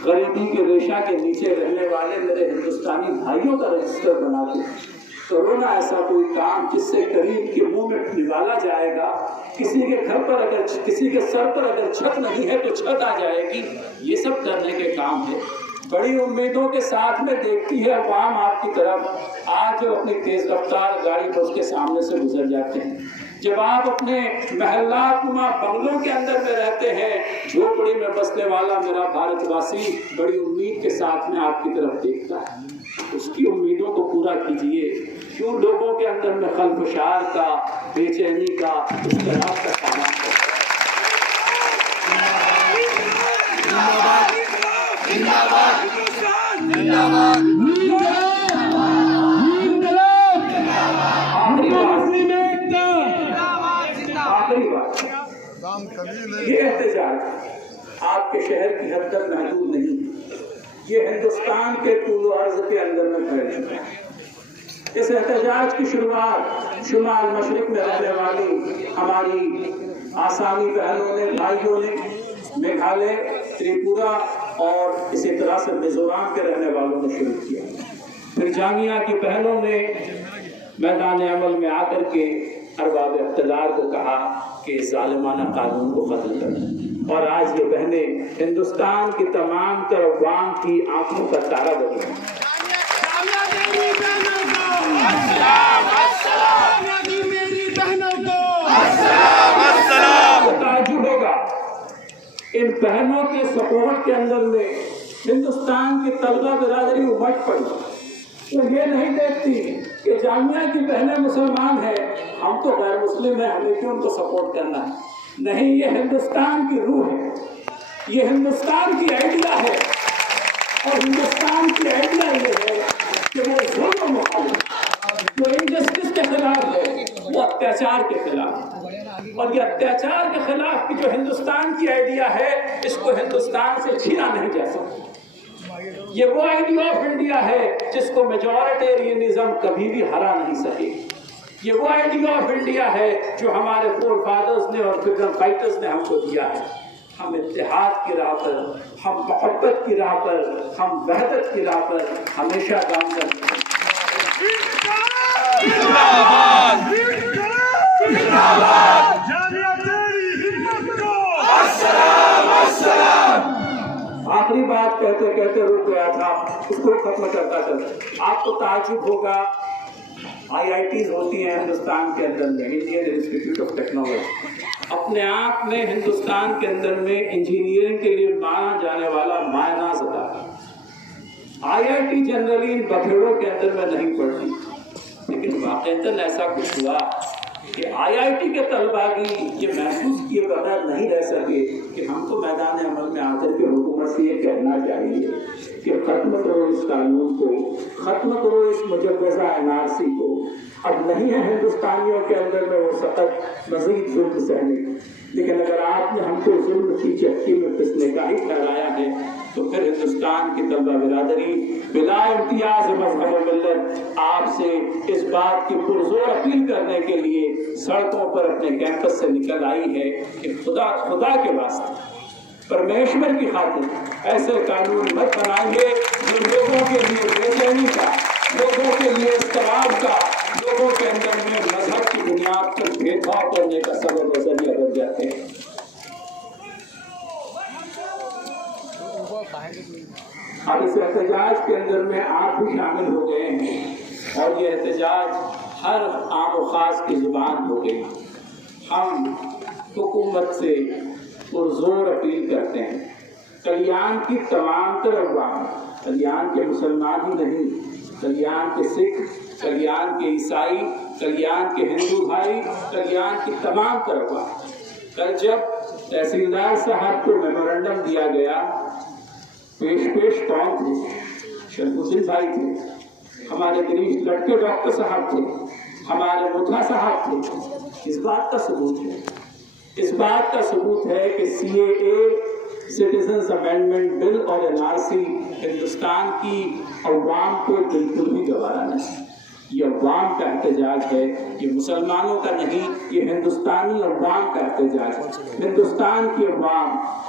गरीबी के रेशा के नीचे रहने वाले मेरे हिंदुस्तानी भाइयों का रजिस्टर बनाते। करो ना ऐसा कोई काम जिससे गरीब के मुंह में निवाला जाएगा। किसी के घर पर अगर, किसी के सर पर अगर छत नहीं है तो छत आ जाएगी। ये सब करने के काम है। बड़ी उम्मीदों के साथ में देखती है अवाम आपकी तरफ। आज जो अपनी तेज रफ्तार गाड़ी पर उसके सामने से गुजर जाते हैं। जब आप अपने महल्लानुमा बंगलों के अंदर में रहते हैं, झोपड़ी में बसने वाला मेरा भारतवासी बड़ी उम्मीद के साथ में आपकी तरफ देखता है। उसकी उम्मीदों को पूरा कीजिए। क्यों लोगों के अंदर में खलफशार का, बेचैनी का, इस तरह का सामान आखिरी बात, ये एहतजाज आपके शहर की हद तक महदूद नहीं, ये हिंदुस्तान के तूल अर्ज के अंदर में फैल चुका है। इस एहतजाज की शुरुआत शुमाल मशरिक में रहने वाली हमारी आसामी बहनों ने, भाइयों ने, मेघालय, त्रिपुरा और इसी तरह से मिजोरम के रहने वालों ने शुरू किया। फिर जामिया की बहनों ने मैदान अमल में आकर के अरबाब इक़्तिदार को कहा कि जालिमाना कानून को खत्म करें। और आज ये बहनें हिंदुस्तान की तमाम तर अवाम की आंखों का तारा बनी हैं। ताज्जुब होगा, इन बहनों के सपोर्ट के अंदर में हिंदुस्तान की तलबा बिरादरी उमड़ पड़ी। तो ये नहीं देखती कि जामिया की बहनें मुसलमान हैं, हम तो गैर मुस्लिम हैं, हमें क्यों उनको सपोर्ट करना है? नहीं, ये हिंदुस्तान की रूह है, ये हिंदुस्तान की आइडिया है। और हिंदुस्तान की आइडिया ये है कि वो जुल्म मुखालिफ, वो इनजस्टिस के खिलाफ है, वो अत्याचार के खिलाफ। और ये अत्याचार के खिलाफ की जो हिंदुस्तान की आइडिया है, इसको हिंदुस्तान से छीना नहीं जा सकता। ये वो आइडिया ऑफ इंडिया है जिसको मेजॉरिटेरियनिज्म कभी भी हरा नहीं सके। ये वो आइडिया ऑफ इंडिया है जो हमारे फोर फादर्स ने और फ्रीडम फाइटर्स ने हमको दिया है। हम इत्तेहाद की राह पर, हम मोहब्बत की राह पर, हम वहदत की राह पर हमेशा काम करते हैं। आखिरी आखिरी बात कहते कहते रुक गया था, उसको खत्म करता चलता। आपको ताज्जुब होगा, IITs होती हैं हिंदुस्तान के अंदर में, इंडियन इंस्टीट्यूट ऑफ टेक्नोलॉजी, अपने आप में हिंदुस्तान के अंदर में इंजीनियरिंग के लिए माना जाने वाला मायनाज अदारा। IIT जनरली इन बखेड़ों के अंदर में नहीं पड़ती, लेकिन वाकईतन ऐसा कुछ हुआ कि IIT के तलबा भी ये महसूस किए बगैर नहीं रह सके कि हमको मैदान अमल में आकर के हुकूमत से ये कहना चाहिए कि खत्म करो इस कानून को, खत्म करो इस मुजव्वज़ा NRC को। अब नहीं है हिंदुस्तानियों के अंदर में वो सख्त मजीद जुल्म सहने, लेकिन अगर आपने हमको जुल्म की चक्की में पिसने का ही ठहराया है तो फिर हिंदुस्तान की तलबा बिरादरी बिला इम्तियाज मज़हब व मिल्लत आपसे इस बात की पुरजोर अपील करने के लिए सड़कों पर अपने कैंपस से निकल आई है कि खुदा के वास्ते परमेश्वर की खातिर ऐसे कानून मत बनाइए जो लोगों के लिए बेचैनी का, लोगों के लिए इस्तराब का, लोगों के अंदर में मजहब की बुनियाद पर भेदभाव करने का सबब जरिया बन जाते हैं। अब इस एहतजाज के अंदर में आप भी शामिल हो गए हैं और ये एहतजाज हर आम और खास की जुबान हो गई। हम हुकूमत से पुरजोर अपील करते हैं, कल्याण की तमाम तरफ, कल्याण के मुसलमान ही नहीं, कल्याण के सिख, कल्याण के ईसाई, कल्याण के हिंदू भाई, कल्याण की तमाम तरफ। कल जब तहसीलदार साहब को मेमोरेंडम दिया गया, पेश कौन थे? शरफुद्दीन भाई थे, हमारे गिरीश लटके डॉक्टर साहब थे, हमारे मुथा साहब थे। इस बात का सबूत है, इस बात का सबूत है कि CAA, सिटीजन्स अमेंडमेंट बिल और NRC हिंदुस्तान की अवाम को बिल्कुल भी गवारा नहीं। ये अवाम का एहतजाज है, ये मुसलमानों का नहीं, ये हिंदुस्तानी अवाम का एहतजाज है। हिंदुस्तान की अवाम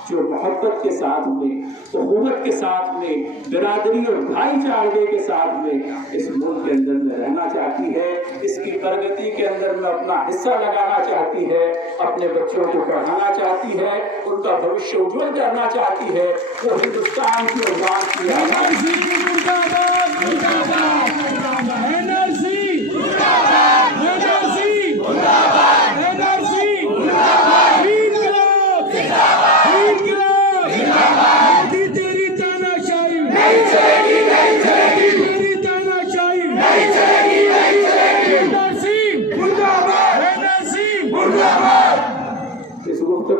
जो मोहब्बत के साथ में, उखुवत के साथ में, बिरादरी और भाईचारे के साथ में इस मुल्क के अंदर में रहना चाहती है, इसकी प्रगति के अंदर में अपना हिस्सा लगाना चाहती है, अपने बच्चों को पढ़ाना चाहती है, उनका भविष्य उज्जवल करना चाहती है, वो हिंदुस्तान की अवाम की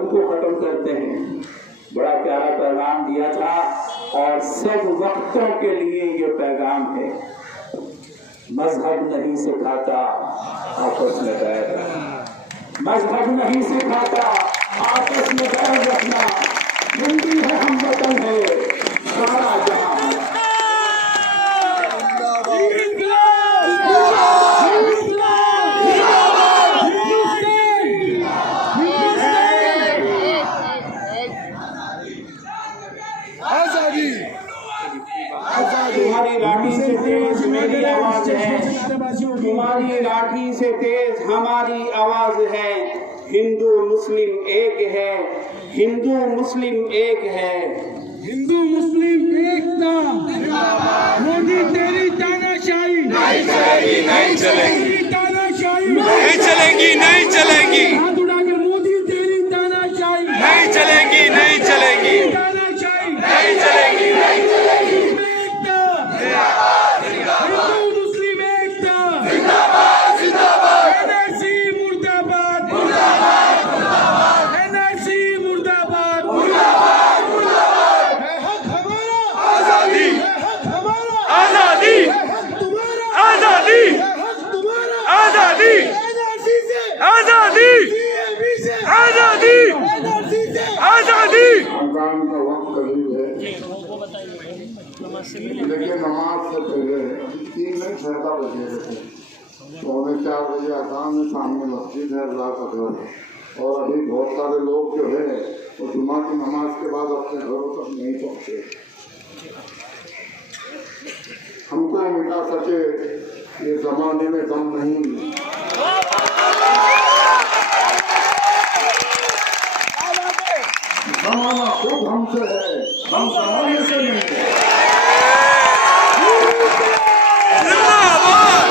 को खत्म करते हैं। बड़ा प्यारा पैगाम दिया था और सब वक्तों के लिए ये पैगाम है, मजहब नहीं सिखाता आपस में बैर रखना, मजहब नहीं सिखाता आपस में बैर रखना। हिंदी है, हम वतन है, सारा जहां तुम्हारी लाठी से तेज मेरी आवाज है, तुम्हारी लाठी से तेज हमारी आवाज है। हिंदू मुस्लिम एक है, हिंदू मुस्लिम एक है, हिंदू मुस्लिम एकता। मोदी तेरी तानाशाही नहीं चलेगी, नहीं चलेगी, तानाशाही नहीं चलेगी, नहीं चलेगी, हाथ उठाकर मोदी तेरी तानाशाही नहीं चलेगी, नहीं चलेगी, तानाशाही नहीं चलेगी, नहीं चलेगी। हिंदू मुस्लिम एकता जिंदाबाद, जिंदाबाद, NRC मुर्दाबाद, मुर्दाबाद, मुर्दाबाद, NRC मुर्दाबाद, मुर्दाबाद, मुर्दाबाद। है हक हमारा, आजादी, है हक हमारा, आजादी, है हक तुम्हारा, आजादी, है हक तुम्हारा, आजादी, NRC से, आजादी, CAB से, आजादी, NRC से, आजादी। रमजान का वक्त करीब है, लेकिन नमाज से पहले 3:06 बजे थे, 3:45 बजे अज़ान में सामने मस्जिद है, अल्लाह अकबर। और अभी बहुत सारे लोग जो है वो जुमा की नमाज के बाद अपने घरों तक नहीं पहुँचे। हमको मिटा सके ये जमाने में दम नहीं। जमाना खुद हमसे है, हम समाज क्यों नहीं? जिंदाबाद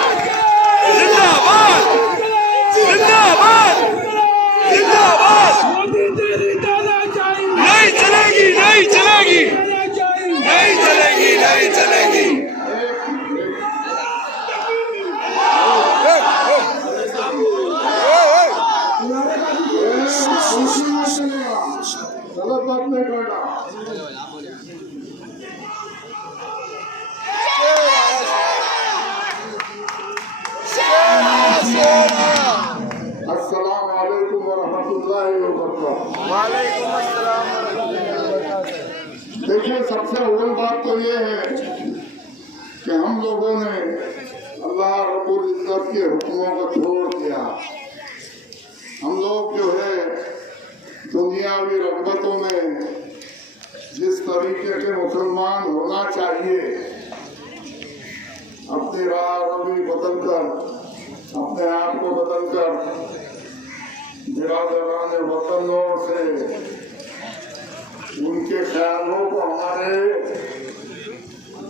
जिंदाबाद जिंदाबाद जिंदाबाद। मोदी तेरी तानाशाही नहीं चलेगी नहीं चलेगी तानाशाही नहीं चलेगी नहीं चलेगी। गलत बात नहीं करना। अस्सलाम वालेकुम वरहमतुल्लाहि वबरकातुहू। वालेकुम अस्सलाम। देखिए, सबसे अव्वल बात तो ये है कि हम लोगों ने अल्लाह रब्बुल इज्जत के हुक्मों को छोड़ दिया। हम लोग जो है दुनियावी रगबतों में जिस तरीके के मुसलमान होना चाहिए, अपनी राह रवी बदलकर, अपने आप को बदलकर बिरादरान वतनों से उनके ख्यालों को हमारे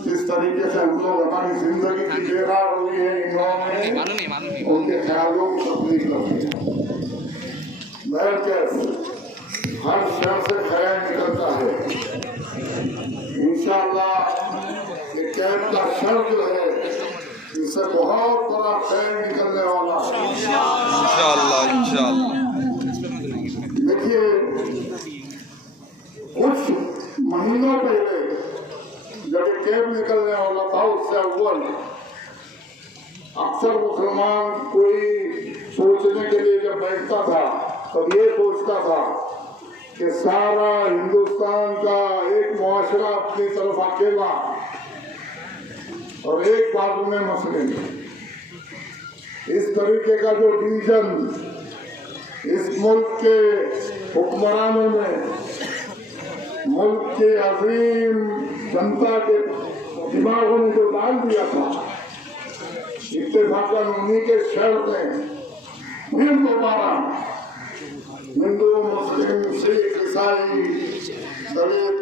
जिस तरीके से हम लोग हमारी जिंदगी की बेरार हुई है, इन्होंने उनके ख्यालों को तब्दील कर दिया। मैं कैसे हर शर से खैर निकलता है। इंशाअल्लाह ये कैद का शर जो है, इससे बहुत बड़ा खैर निकलने वाला है इंशाअल्लाह इंशाअल्लाह। देखिए, कुछ महीनों पहले जब ये कैद निकलने वाला था, उससे अव्वल अक्सर मुसलमान कोई सोचने के लिए जब बैठता था तब ये सोचता था कि सारा हिंदुस्तान का एक मुआशरा अपनी तरफ अकेला और एक बाजू में मुस्लिम। इस तरीके का जो डिवीजन इस मुल्क के हुक्मरानों ने मुल्क के अजीम जनता के दिमागों में जो डाल दिया था, इत्तेफाकन उन्हीं के शर्त में फिर दोबारा हिंदू मुस्लिम सिख ईसाई दलित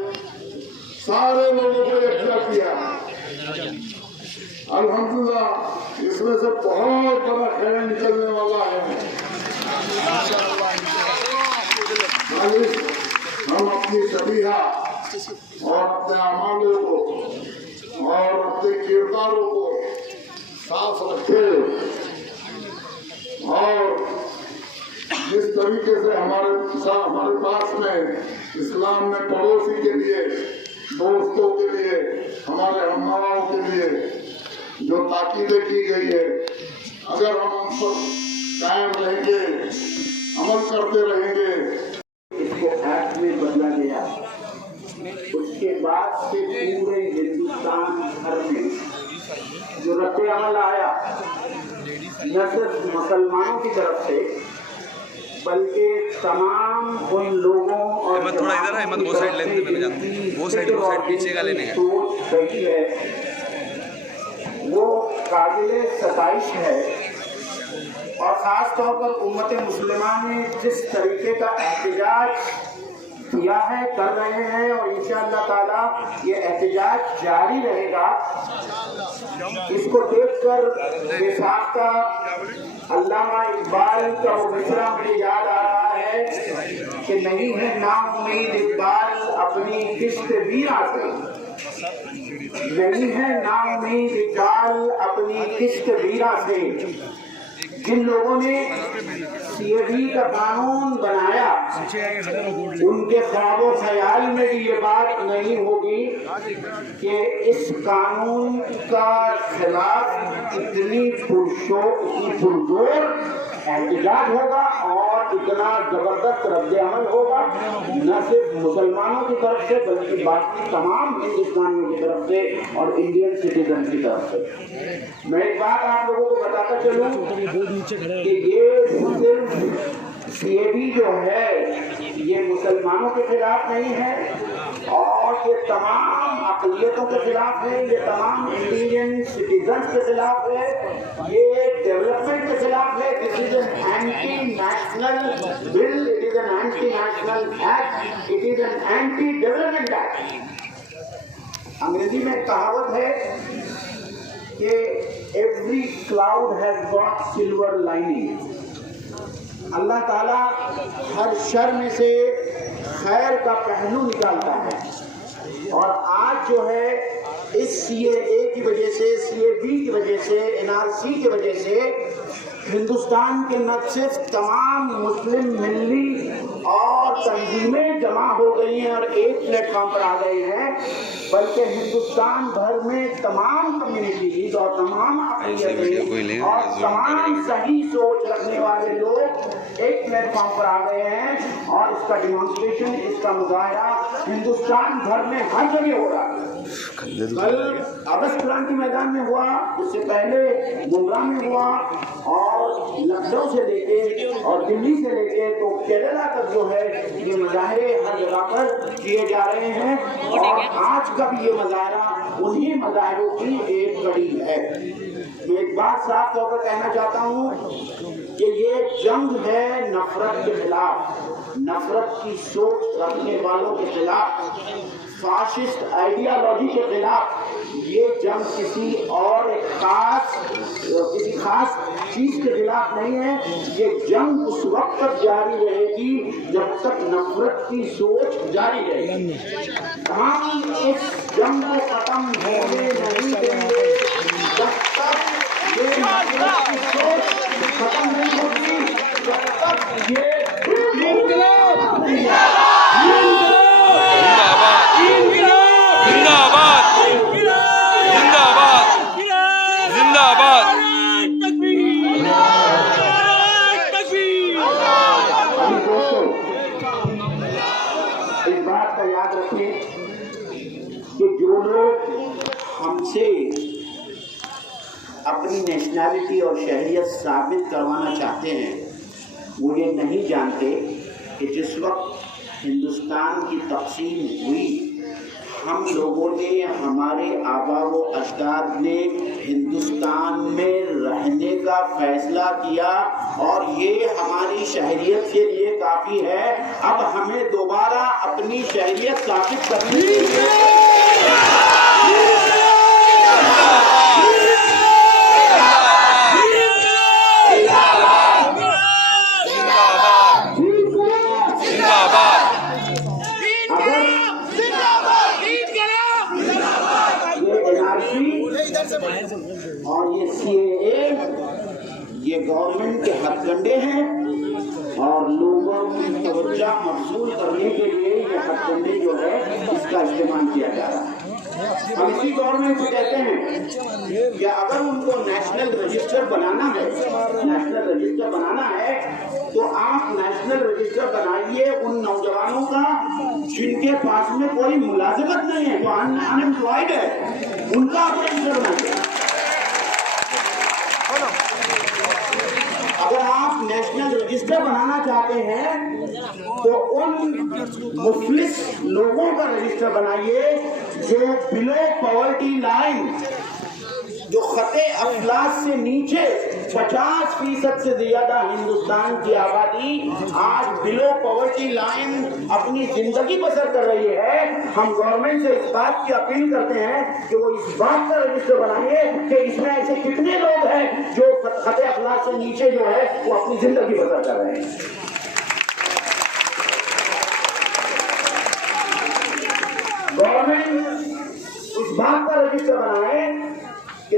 सारे लोगों को एकजुट किया। अल्हम्दुलिल्लाह इसमें से बहुत बड़ा खैर निकलने वाला है। हम अपनी सबिहा और अपने अमालों को और अपने किरदारों को साफ रखे और जिस तरीके से हमारे पास में इस्लाम में पड़ोसी के लिए, दोस्तों के लिए, हमारे हमनवाओं के लिए जो ताकीदें की गई है, अगर हम उन पर कायम रहेंगे, अमल करते रहेंगे। इसको एक्ट में बदला गया। उसके बाद से पूरे हिंदुस्तान भर में जो रद्द अमल आया, न सिर्फ मुसलमानों की तरफ से बल्कि तमाम उन लोगों और थोड़ा इधर है, वो साइड लेने में जाता हूं। वो साइड पीछे का लेने का सोच रही है, वो काबिले सताइश है। और ख़ास तौर पर उम्मत मुसलमान ने जिस तरीके का एहतजाज किया है, कर रहे हैं और इंशाअल्लाह ताला ये एहतजाज जारी रहेगा। इसको देखकर बेसाख्ता अल्लामा इकबाल का वो मिसरा मुझे याद आ रहा है कि नहीं है नाउम्मीद इकबाल अपनी किश्त वीरा से, नहीं है नाउम्मीद इकबाल अपनी किश्त वीरा से। जिन लोगों ने सीएबी का कानून बनाया, उनके ख्वाबो ख्याल में भी ये बात नहीं होगी कि इस कानून का खिलाफ इतनी पुरजोर एहतजाज होगा और इतना जबरदस्त रद्द अमल होगा, न सिर्फ मुसलमानों की तरफ से बल्कि बाकी तमाम हिंदुस्तानियों की तरफ से और इंडियन सिटीजन की तरफ से। मैं एक बात आप लोगों को बताता चलूं कि ये सिर्फ सीएबी जो है ये मुसलमानों के खिलाफ नहीं है और ये तमाम अक़लियतों के खिलाफ है, ये तमाम इंडियन सिटीजन के खिलाफ है, ये डेवलपमेंट के खिलाफ है। This is an anti national bill, it is an anti national act, it is an anti development act. अंग्रेजी में एक कहावत है कि every cloud has got silver lining. Allah ताला हर शर में से खैर का पहलू निकालता है। और आज जो है इस CAA की वजह से, CAB की वजह से, NRC की वजह से हिंदुस्तान के न सिर्फ तमाम मुस्लिम मिल्ली और तंजीमें जमा हो गई हैं और एक प्लेटफॉर्म पर आ गए हैं, बल्कि हिंदुस्तान भर में तमाम कम्युनिटीज और तमाम अक़ीदतें और तमाम सही सोच रखने वाले लोग एक प्लेटफॉर्म पर आ गए हैं। और इसका डिमॉन्स्ट्रेशन, इसका मुजाहरा हिंदुस्तान भर में हर जगह हो रहा है। कल अगस्त क्रांति मैदान में हुआ, उससे पहले मुंद्रा में हुआ, और लखनऊ से लेके और दिल्ली से लेके तो केरला तक जो है ये मुजाहरे हर जगह पर किए जा रहे हैं। और आज का भी ये मुजाहरा उन्हीं मुजाहरों की एक कड़ी है। मैं एक बात साफ तौर पर कहना चाहता हूँ कि ये जंग है नफरत के खिलाफ, नफरत की सोच रखने वालों के खिलाफ, फाशिस्ट आइडियोलॉजी के खिलाफ। ये जंग किसी और किसी खास चीज के खिलाफ नहीं है। ये जंग उस वक्त तक जारी रहेगी जब तक नफरत की सोच जारी रहेगी। हम इस जंग को खत्म होने नहीं देंगे जब तक ये नफरत की सोच खत्म नहीं होगी, जब तक ये याद रखें कि जो लोग हमसे अपनी नेशनैलिटी और शहरियत साबित करवाना चाहते हैं, वो ये नहीं जानते कि जिस वक्त हिंदुस्तान की तक़सीम हुई, हम लोगों ने, हमारे आबा व अजदाद ने हिंदुस्तान में रहने का फैसला किया और ये हमारी शहरियत के लिए काफ़ी है। अब हमें दोबारा अपनी शहरियत साबित करनी है। और ये CAA ये गवर्नमेंट के हथकंडे हैं और लोगों की तवज्जो मबसूल करने के लिए ये हथकंडे जो है इसका इस्तेमाल किया जा रहा है। हम इसी गवर्नमेंट से कहते हैं कि अगर उनको नेशनल रजिस्टर बनाना है, तो आप नेशनल रजिस्टर बनाइए उन नौजवानों का जिनके पास में कोई मुलाजिमत नहीं है, जो अनएम्प्लॉयड है, उनका आप रजिस्टर बनाइए। अगर आप नेशनल रजिस्टर बनाना चाहते हैं तो उन मुफलिस लोगों का रजिस्टर बनाइए जो बिलो पॉवर्टी लाइन, जो खते अफलास से नीचे 50% से ज्यादा हिंदुस्तान की आबादी आज बिलो पॉवर्टी लाइन अपनी जिंदगी बसर कर रही है। हम गवर्नमेंट से इस बात की अपील करते हैं कि वो इस बात का रजिस्टर बनाइए कि इसमें ऐसे कितने लोग हैं जो खते अफलास से नीचे जो है वो अपनी जिंदगी बसर कर रहे हैं। गवर्नमेंट इस बात का रजिस्टर बनाए कि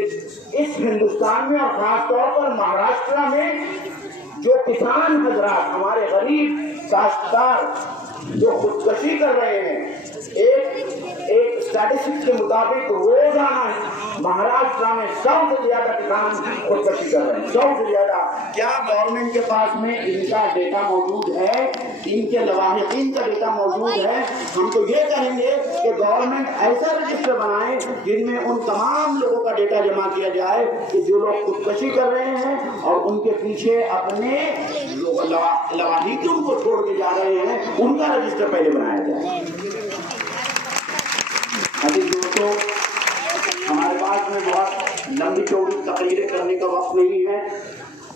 इस हिंदुस्तान में और खासतौर पर महाराष्ट्र में जो किसान हजरात, हमारे गरीब काश्तकार जो खुदकशी कर रहे हैं, एक स्टैटिस्टिक्स के मुताबिक रोजाना महाराष्ट्र में सबसे ज्यादा किसान खुदकशी कर रहे हैं, सबसे ज्यादा। क्या गवर्नमेंट के पास में इनका डेटा मौजूद है? इनके लवाहिकीन का डेटा मौजूद है? हम तो ये कहेंगे कि गवर्नमेंट ऐसा रजिस्टर बनाए जिनमें उन तमाम लोगों का डेटा जमा किया जाए कि जो लोग खुदकशी कर रहे हैं और उनके पीछे अपने लवाहिकीन को छोड़ के जा रहे हैं, उनका रजिस्टर पहले बनाया जाए। अभी दोस्तों, हमारे पास में बहुत लंबी चौड़ी तकरीरें करने का वक्त नहीं है,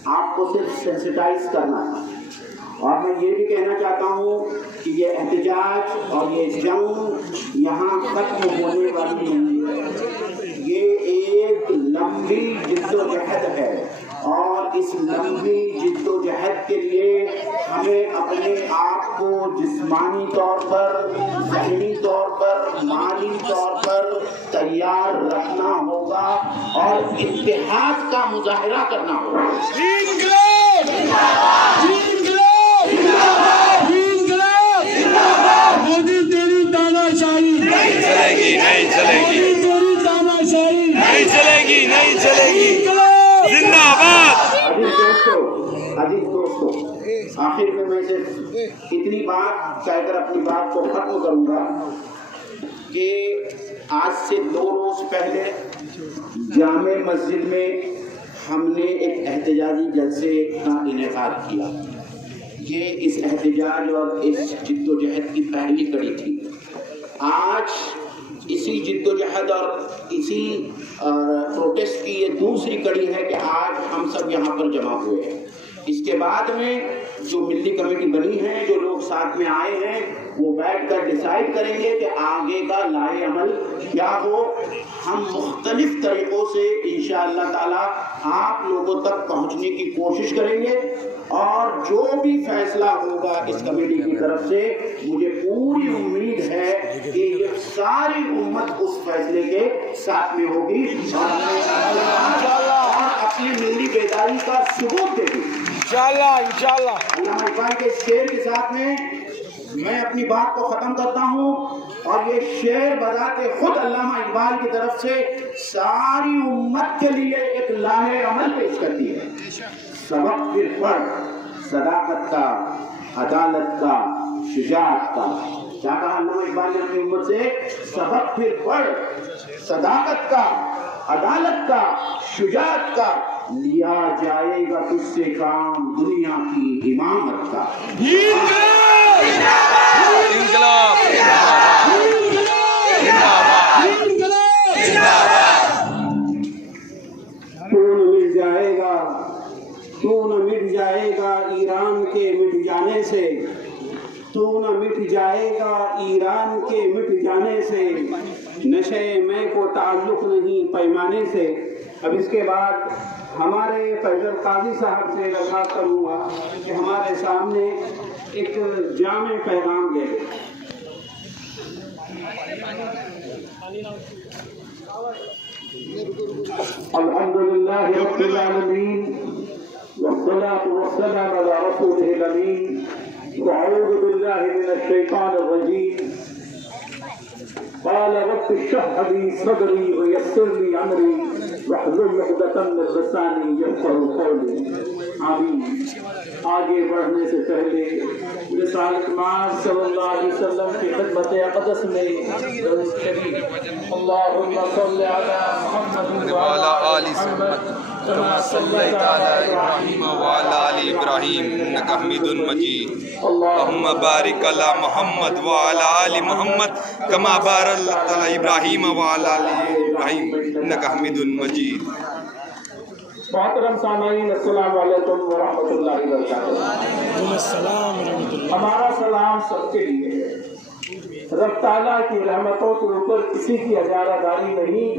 आपको सिर्फ सेंसिटाइज करना है। और मैं ये भी कहना चाहता हूँ कि ये एहतजाज और ये जंग यहाँ खत्म होने वाली नहीं है। ये एक लंबी जिद्दोजहद है और इस लंबी जिद्दोजहद के लिए हमें अपने आप को जिस्मानी तौर पर, ज़हनी तौर पर, माली तौर पर तैयार रखना होगा और इत्तेहाद का मुजाहिरा करना होगा। मोदी तेरी तानाशाही नहीं चलेगी, नहीं चलेगी, तेरी तानाशाही नहीं चलेगी, नहीं चलेगी। जिंदाबाद। अजीज दोस्तों, आखिर में मैं सिर्फ इतनी बात कहकर अपनी बात को खत्म करूंगा कि आज से 2 रोज पहले जामे मस्जिद में हमने एक एहतजाजी जलसे का इनेकाद किया। ये इस एहतजाज और इस जिद्दोजहद की पहली कड़ी थी। आज इसी जिद्दोजहद और इसी प्रोटेस्ट की ये दूसरी कड़ी है कि आज हम सब यहाँ पर जमा हुए हैं। इसके बाद में जो मिली कमेटी बनी है, जो लोग साथ में आए हैं, वो बैठकर डिसाइड करेंगे कि आगे का लाए अमल क्या हो। हम मुख्तलिफ तरीक़ों से इंशाअल्लाह ताला आप लोगों तक पहुँचने की कोशिश करेंगे और जो भी फैसला होगा इस कमेटी की तरफ से, मुझे पूरी उम्मीद है कि ये सारी उम्मत उस फैसले के साथ में होगी और अपनी मिली बेदारी का सबूत देगी इंशाअल्लाह। अल्लामा इकबाल के शेर के साथ में मैं अपनी बात को खत्म करता हूँ और ये शेर बजाते खुद अल्लामा इकबाल की तरफ से सारी उम्मत के लिए एक लाहे अमल पेश करती है। सबक फिर पढ़ सदाकत का, अदालत का, शुजाअत का। क्या कहा अल्लामा इकबाल ने अपनी उम्मत से? सबक फिर पढ़ सदाकत का, अदालत का, शुजाअत का, लिया जाएगा तुझसे काम दुनिया की इमामत का। तू न मिट जाएगा ईरान के मिट जाने से, तू न मिट जाएगा ईरान के मिट जाने से, नशे में को ताल्लुक नहीं पैमाने से। अब इसके बाद हमारे फैजल काजी साहब से दरख्वास्त करूँगा कि हमारे सामने एक जामे पैगाम दे। अल्हम्दुलिल्लाह रब्बिल आलमीन वस्सलातु वस्सलामु अला रसूलिहिल अमीन व अऊज़ु बिल्लाहि मिनश शैतानिर रजीम। क़ाल रब्बि इश्रह ली सदरी व यस्सिर ली अमरी वहलुल उक़दतम मिन लिसानी यफ़क़हू क़ौली। आमीन। आगे बढ़ने से पहले रिसालत माज़ सल्लल्लाहु अलैहि वसल्लम की खिदमत अक़दस में दरूद शरीफ अल्लाहुम्मा सल्लि अला मुहम्मद व अला आलि मुहम्मद कमा सल्लैता अला इब्राहीम व अला आलि इब्राहीम इन्नका हमीदुन मजीद। अल्लाहुम्मा बारिक अला मुहम्मद व अला आलि मुहम्मद कमा बारकता अला इब्राहीम व अला आलि इब्राहीम इन्नका हमीदुन मजीद। मोहतरम सामाईन, अस्सलाम वालेकुम व रहमतुल्लाहि व बरकातुहू। हमारा सलाम सबके लिए है। रब ताला की रहमतों के ऊपर किसी की अजारादारी नहीं,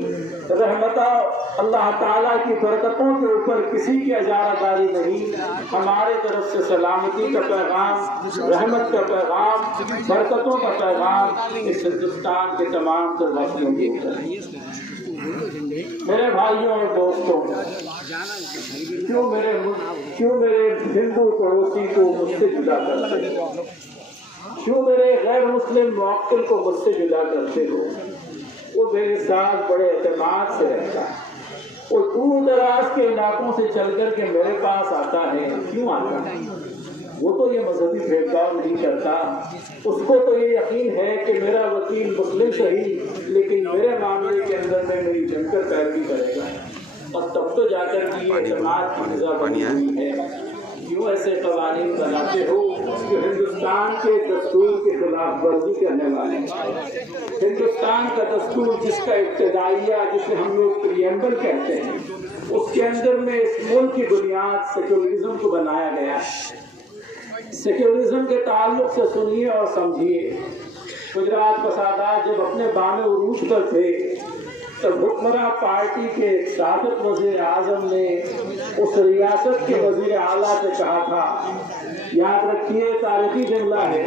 अल्लाह ताला की बरकतों के ऊपर किसी की अजारादारी नहीं। हमारे तरफ से सलामती का पैगाम, रहमत का पैगाम, बरकतों का पैगाम इस हिंदुस्तान के तमाम वासियों के ऊपर। मेरे भाइयों और दोस्तों, क्यों मेरे हिंदू पड़ोसी को मुझसे जुदा करते हो? क्यों मेरे गैर मुस्लिम मुवक्किल को मुझसे जुदा करते हो? वो मेरे साथ बड़े एतमाद से रहता है, वो दूर दराज के इलाकों से चल कर के मेरे पास आता है। क्यों आता है? वो तो ये मजहबी भेदभाव नहीं करता, उसको तो ये यकीन है कि मेरा वकील मुस्लिम सही, लेकिन मेरे मामले के अंदर में मेरी जमकर पैरवी करेगा, और तब तो जाकर की एतमाद की फिजा बनी हुई है। क्यों ऐसे कवानीन बनाते हो जो हिंदुस्तान के दस्तूर के खिलाफ वर्जी करने वाले हैं? हिंदुस्तान का दस्तूर जिसका इब्तिदाइया, जिसे हम लोग प्रियम्बल कहते हैं, उसके अंदर में इस मुल्क की बुनियाद सेक्युलरिज्म को बनाया गया है। सेक्युलरिज्म के ताल्लुक से सुनिए और समझिए गुजरात फसादात जब अपने बामे उरूज पर थे तब हुक्मरान पार्टी के साबिक वज़ीर आज़म ने उस रियासत के वज़ीर आला से कहा था, याद रखिए तारीखी जुमला है,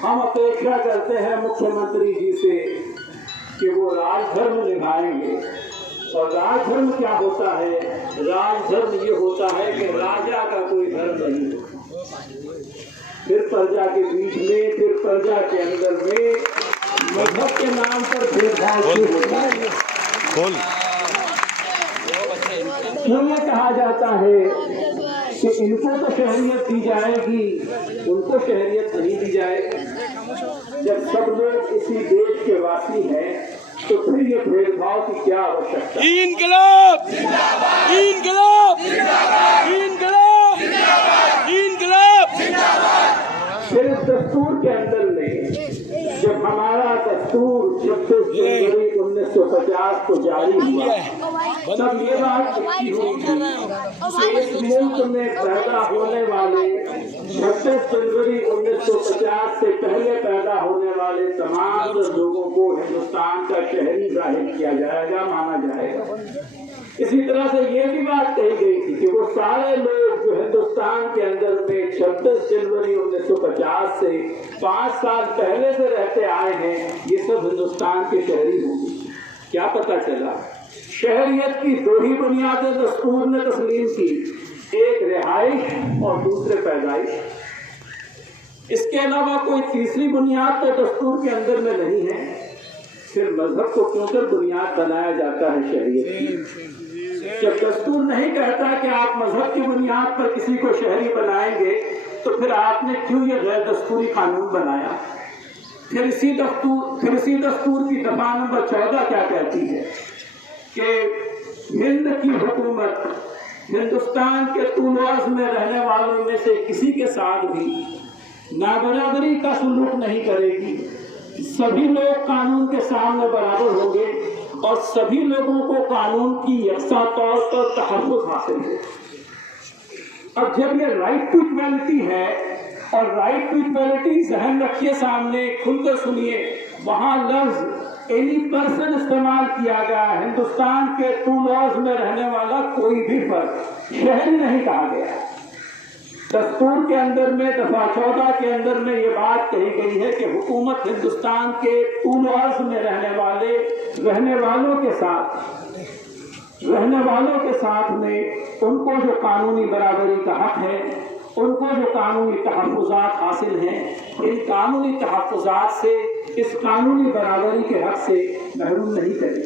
हम अपेक्षा करते हैं मुख्यमंत्री जी से कि वो राजधर्म निभाएंगे। और राजधर्म क्या होता है? राजधर्म ये होता है कि राजा का कोई धर्म नहीं होता, फिर प्रजा के बीच में, फिर प्रजा के अंदर में मजहब के नाम पर भेदभाव क्यों होता है? क्यों ये कहा जाता है कि इनको तो शहरियत दी जाएगी, उनको शहरियत नहीं दी जाएगी? जब सब लोग इसी देश के वासी हैं तो फिर ये भेदभाव की क्या आवश्यकता? इनकलाब इनकलाब इनकलाब इनकलाब। फिर इस दस्तूर के अंदर में जब हमारा दस्तूर 26 जनवरी 1950 को जारी हुआ तब ये बात लिखी हुई थी कि इस मुल्क में पैदा होने वाले 26 जनवरी 1950 से पहले पैदा होने वाले तमाम लोगों को हिंदुस्तान का शहरी जाहिर किया जाएगा, माना जाएगा। इसी तरह से ये भी बात कही गई थी कि वो सारे लोग जो हिंदुस्तान के अंदर में 26 जनवरी 1950 से 5 साल पहले से रहते आए हैं, ये सब हिंदुस्तान के शहरी होंगे। क्या पता चला? शहरियत की दो ही बुनियादें दस्तूर ने तस्लीम की, एक रिहाइश और दूसरे पैदाइश। इसके अलावा कोई तीसरी बुनियाद तो दस्तूर के अंदर में नहीं है। फिर मजहब को क्यों कर बुनियाद बनाया जाता है शहरियत की? जब दस्तूर नहीं कहता कि आप मजहब की बुनियाद पर किसी को शहरी बनाएंगे तो फिर आपने क्यों ये गैर दस्तूरी कानून बनाया? फिर इसी दस्तूर की दफा नंबर 14 क्या कहती है कि हिंद की हुकूमत हिंदुस्तान के तूल-ओ-अर्ज़ में रहने वालों में से किसी के साथ भी नाबराबरी का सलूक नहीं करेगी। सभी लोग कानून के सामने बराबर होंगे और सभी लोगों को कानून की यकसा तौर पर तहफ़्फ़ुज़ हासिल है। अब जब ये राइट टू इक्वलिटी है, और राइट टू इक्वलिटी जहन रखिए सामने, खुलकर सुनिए, वहाँ लफ्ज़ एनी पर्सन इस्तेमाल किया गया। हिंदुस्तान के तूल-ओ-अर्ज़ में रहने वाला कोई भी फर्द शहरी नहीं कहा गया। दस्तूर के अंदर में दफा 14 के अंदर में ये बात कही गई है कि हुकूमत हिंदुस्तान के तूल-ओ-अर्ज़ में रहने वालों के साथ में उनको जो कानूनी बराबरी का हक है, उनको जो कानूनी तहफ़्फ़ुज़ात हासिल हैं, इन कानूनी तहफ़्फ़ुज़ात से, इस कानूनी बराबरी के हक से महरूम नहीं करें।